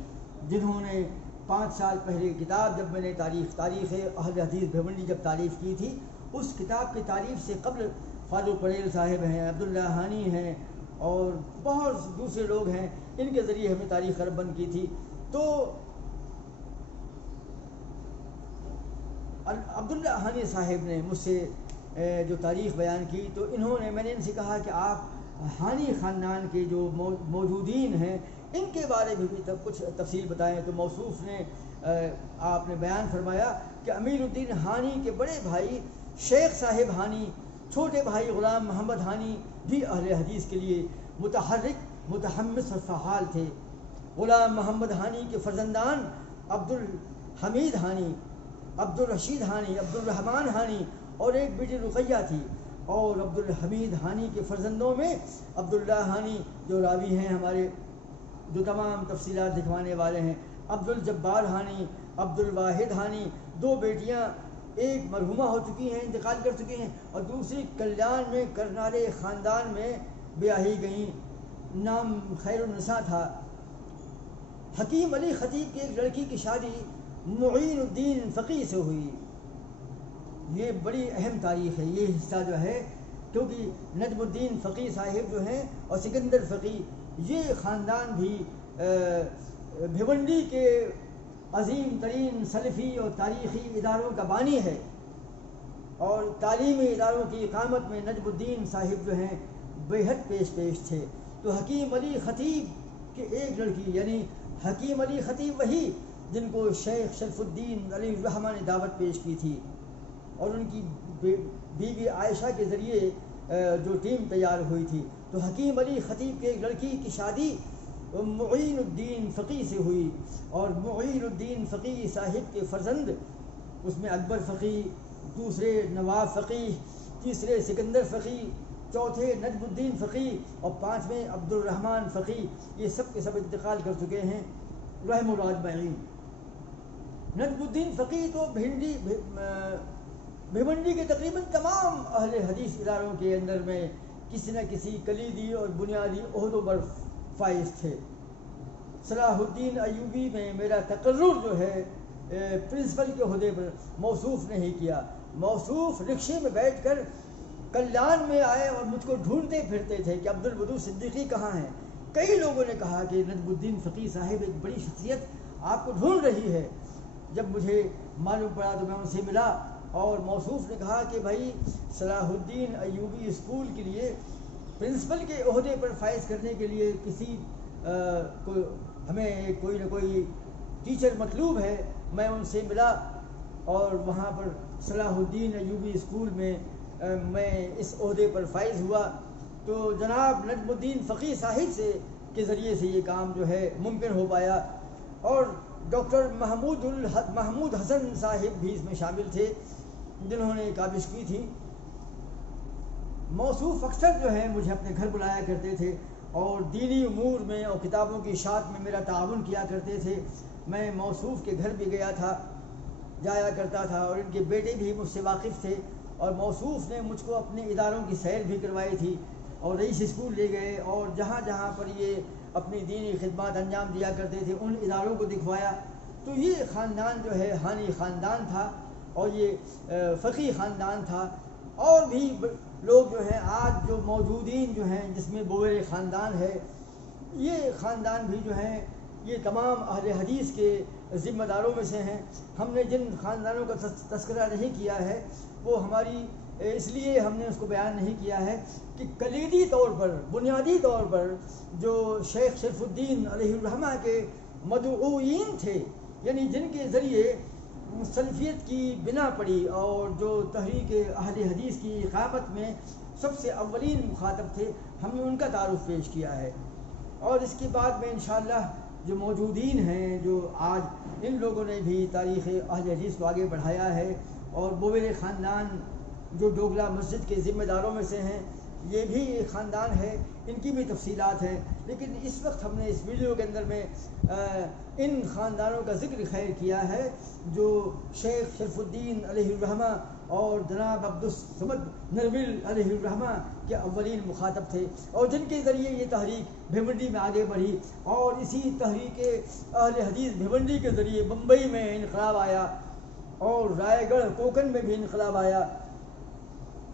جنہوں نے 5 سال پہلے کتاب جب میں نے تاریخ اہل حدیث بھیونڈی جب تعریف کی تھی، اس کتاب کی تعریف سے قبل فاروق پٹیل صاحب ہیں، عبداللہ حانی ہیں، اور بہت دوسرے لوگ ہیں، ان کے ذریعے ہمیں تاریخ عرب بند کی تھی۔ تو عبداللہ حانی صاحب نے مجھ سے جو تاریخ بیان کی، تو میں نے ان سے کہا کہ آپ حانی خاندان کے جو موجودین ہیں ان کے بارے میں بھی کچھ تفصیل بتائیں۔ تو موصوف نے آپ نے بیان فرمایا کہ امیر الدین حانی کے بڑے بھائی شیخ صاحب حانی، چھوٹے بھائی غلام محمد حانی بھی اہل حدیث کے لیے متحرک، متحمس اور فعال تھے۔ غلام محمد حانی کے فرزندان عبدالحمید حانی، عبدالرشید حانی، عبدالرحمن حانی اور ایک بیٹی رقیہ تھی، اور عبدالحمید حانی کے فرزندوں میں عبداللہ حانی جو راوی ہیں ہمارے، جو تمام تفصیلات لکھوانے والے ہیں، عبدالجبار حانی، عبدالواحد حانی، 2 بیٹیاں، ایک مرحومہ ہو چکی ہیں، انتقال کر چکی ہیں، اور دوسری کلیان میں کرنالے خاندان میں بیاہی گئیں، نام خیر النساء تھا۔ حکیم علی خطیب کی ایک لڑکی کی شادی معین الدین فقی سے ہوئی۔ یہ بڑی اہم تاریخ ہے یہ حصہ جو ہے، کیونکہ نجم الدین فقی صاحب جو ہیں اور سکندر فقی، یہ خاندان بھی بھیونڈی کے عظیم ترین سلفی اور تاریخی اداروں کا بانی ہے، اور تعلیمی اداروں کی اقامت میں نجم الدین صاحب جو ہیں بے حد پیش تھے۔ تو حکیم علی خطیب کی ایک لڑکی، یعنی حکیم علی خطیب وہی جن کو شیخ شرف الدین علی الرحمٰ نے دعوت پیش کی تھی، اور ان کی بیوی عائشہ کے ذریعے جو ٹیم تیار ہوئی تھی۔ تو حکیم علی خطیب کے ایک لڑکی کی شادی معین الدین فقی سے ہوئی، اور معین الدین فقی صاحب کے فرزند اس میں اکبر فقی، دوسرے نواب فقی، تیسرے سکندر فقی، چوتھے نجم الدین فقی اور پانچویں عبد الرحمن فقی، یہ سب کے سب انتقال کر چکے ہیں رحم اللہ اجمعین۔ نجم الدین فقی تو بھیونڈی کے تقریباً تمام اہل حدیث اداروں کے اندر میں کسی نہ کسی کلیدی اور بنیادی عہدوں پر فائز تھے۔ صلاح الدین ایوبی میں میرا تقرر جو ہے پرنسپل کے عہدے پر موصوف نہیں کیا، موصوف رکشے میں بیٹھ کر کلیان میں آئے اور مجھ کو ڈھونڈتے پھرتے تھے کہ عبد الودود صدیقی کہاں ہیں۔ کئی لوگوں نے کہا کہ نجم الدین فقی صاحب ایک بڑی شخصیت آپ کو ڈھونڈ رہی ہے۔ جب مجھے معلوم پڑا تو میں ان سے ملا اور موصوف نے کہا کہ بھائی صلاح الدین ایوبی اسکول کے لیے پرنسپل کے عہدے پر فائز کرنے کے لیے ہمیں کوئی نہ کوئی ٹیچر مطلوب ہے۔ میں ان سے ملا اور وہاں پر صلاح الدین ایوبی اسکول میں اس عہدے پر فائز ہوا۔ تو جناب نجم الدین فقی صاحب کے ذریعے سے یہ کام جو ہے ممکن ہو پایا، اور ڈاکٹر محمود حسن صاحب بھی اس میں شامل تھے جنہوں نے کاوش کی تھی۔ موصوف اکثر جو ہے مجھے اپنے گھر بلایا کرتے تھے اور دینی امور میں اور کتابوں کی اشاعت میں میرا تعاون کیا کرتے تھے۔ میں موصوف کے گھر بھی جایا کرتا تھا اور ان کے بیٹے بھی مجھ سے واقف تھے، اور موصوف نے مجھ کو اپنے اداروں کی سیر بھی کروائی تھی اور رئیس اسکول لے گئے، اور جہاں جہاں پر یہ اپنی دینی خدمات انجام دیا کرتے تھے ان اداروں کو دکھوایا۔ تو یہ خاندان جو ہے ہانی خاندان تھا اور یہ فقی خاندان تھا۔ اور بھی لوگ جو ہیں آج جو موجودین جو ہیں جس میں بویر خاندان ہے، یہ خاندان بھی جو ہیں یہ تمام اہل حدیث کے ذمہ داروں میں سے ہیں۔ ہم نے جن خاندانوں کا تذکرہ نہیں کیا ہے وہ ہماری اس لیے ہم نے اس کو بیان نہیں کیا ہے کہ کلیدی طور پر بنیادی طور پر جو شیخ شرف الدین علیہ الرحمہ کے مدعوین تھے، یعنی جن کے ذریعے سلفیت کی بنا پڑی اور جو تحریک اہل حدیث کی اقامت میں سب سے اولین مخاطب تھے، ہم نے ان کا تعارف پیش کیا ہے۔ اور اس کے بعد میں انشاءاللہ جو موجودین ہیں، جو آج ان لوگوں نے بھی تاریخ اہل حدیث کو آگے بڑھایا ہے، اور بویر خاندان جو ڈوگلا مسجد کے ذمہ داروں میں سے ہیں، یہ بھی ایک خاندان ہے، ان کی بھی تفصیلات ہیں۔ لیکن اس وقت ہم نے اس ویڈیو کے اندر میں ان خاندانوں کا ذکر خیر کیا ہے جو شیخ شرف الدین علیہ الرحمہ اور جناب عبدالصمد نرول علیہ الرحمہ کے اولین مخاطب تھے، اور جن کے ذریعے یہ تحریک بھیونڈی میں آگے بڑھی، اور اسی تحریک اہل حدیث بھیونڈی کے ذریعے بمبئی میں انقلاب آیا اور رائے گڑھ کوکن میں بھی انقلاب آیا۔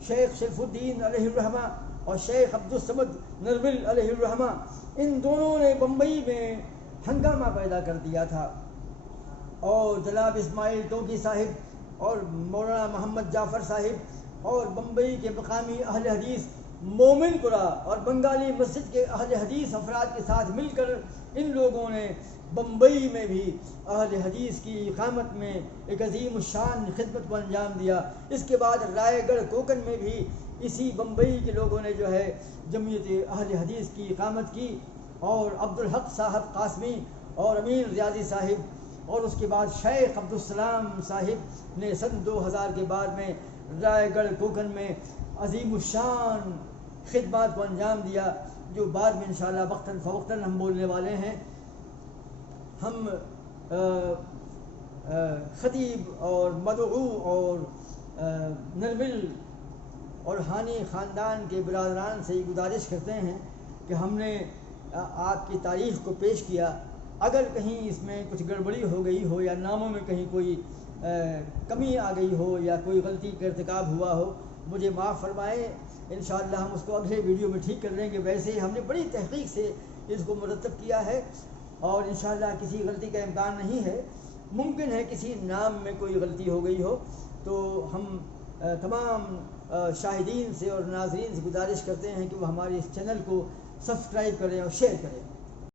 شیخ شرف الدین علیہ الرحمہ اور شیخ عبدالصمد نرول علیہ الرحمہ، ان دونوں نے بمبئی میں ہنگامہ پیدا کر دیا تھا، اور جناب اسماعیل توکی صاحب اور مولانا محمد جعفر صاحب اور بمبئی کے مقامی اہل حدیث مومن پورہ اور بنگالی مسجد کے اہل حدیث افراد کے ساتھ مل کر ان لوگوں نے بمبئی میں بھی اہل حدیث کی اقامت میں ایک عظیم الشان خدمت کو انجام دیا۔ اس کے بعد رائے گڑھ کوکن میں بھی اسی بمبئی کے لوگوں نے جو ہے جمعیت اہل حدیث کی اقامت کی، اور عبدالحق صاحب قاسمی اور امین ریاضی صاحب، اور اس کے بعد شیخ عبدالسلام صاحب نے سن 2000 کے بعد میں رائے گڑھ کوکن میں عظیم الشان خدمات کو انجام دیا، جو بعد میں انشاءاللہ وقتاً فوقتاً ہم بولنے والے ہیں۔ ہم خطیب اور مدعو اور نرول اور ہانی خاندان کے برادران سے یہ گزارش کرتے ہیں کہ ہم نے آپ کی تاریخ کو پیش کیا، اگر کہیں اس میں کچھ گڑبڑی ہو گئی ہو یا ناموں میں کہیں کوئی کمی آ گئی ہو یا کوئی غلطی کا ارتکاب ہوا ہو، مجھے معاف فرمائیں۔ انشاءاللہ ہم اس کو اگلے ویڈیو میں ٹھیک کر لیں گے۔ ویسے ہم نے بڑی تحقیق سے اس کو مرتب کیا ہے، اور انشاءاللہ کسی غلطی کا امکان نہیں ہے۔ ممکن ہے کسی نام میں کوئی غلطی ہو گئی ہو، تو ہم تمام شاہدین سے اور ناظرین سے گزارش کرتے ہیں کہ وہ ہمارے اس چینل کو سبسکرائب کریں اور شیئر کریں۔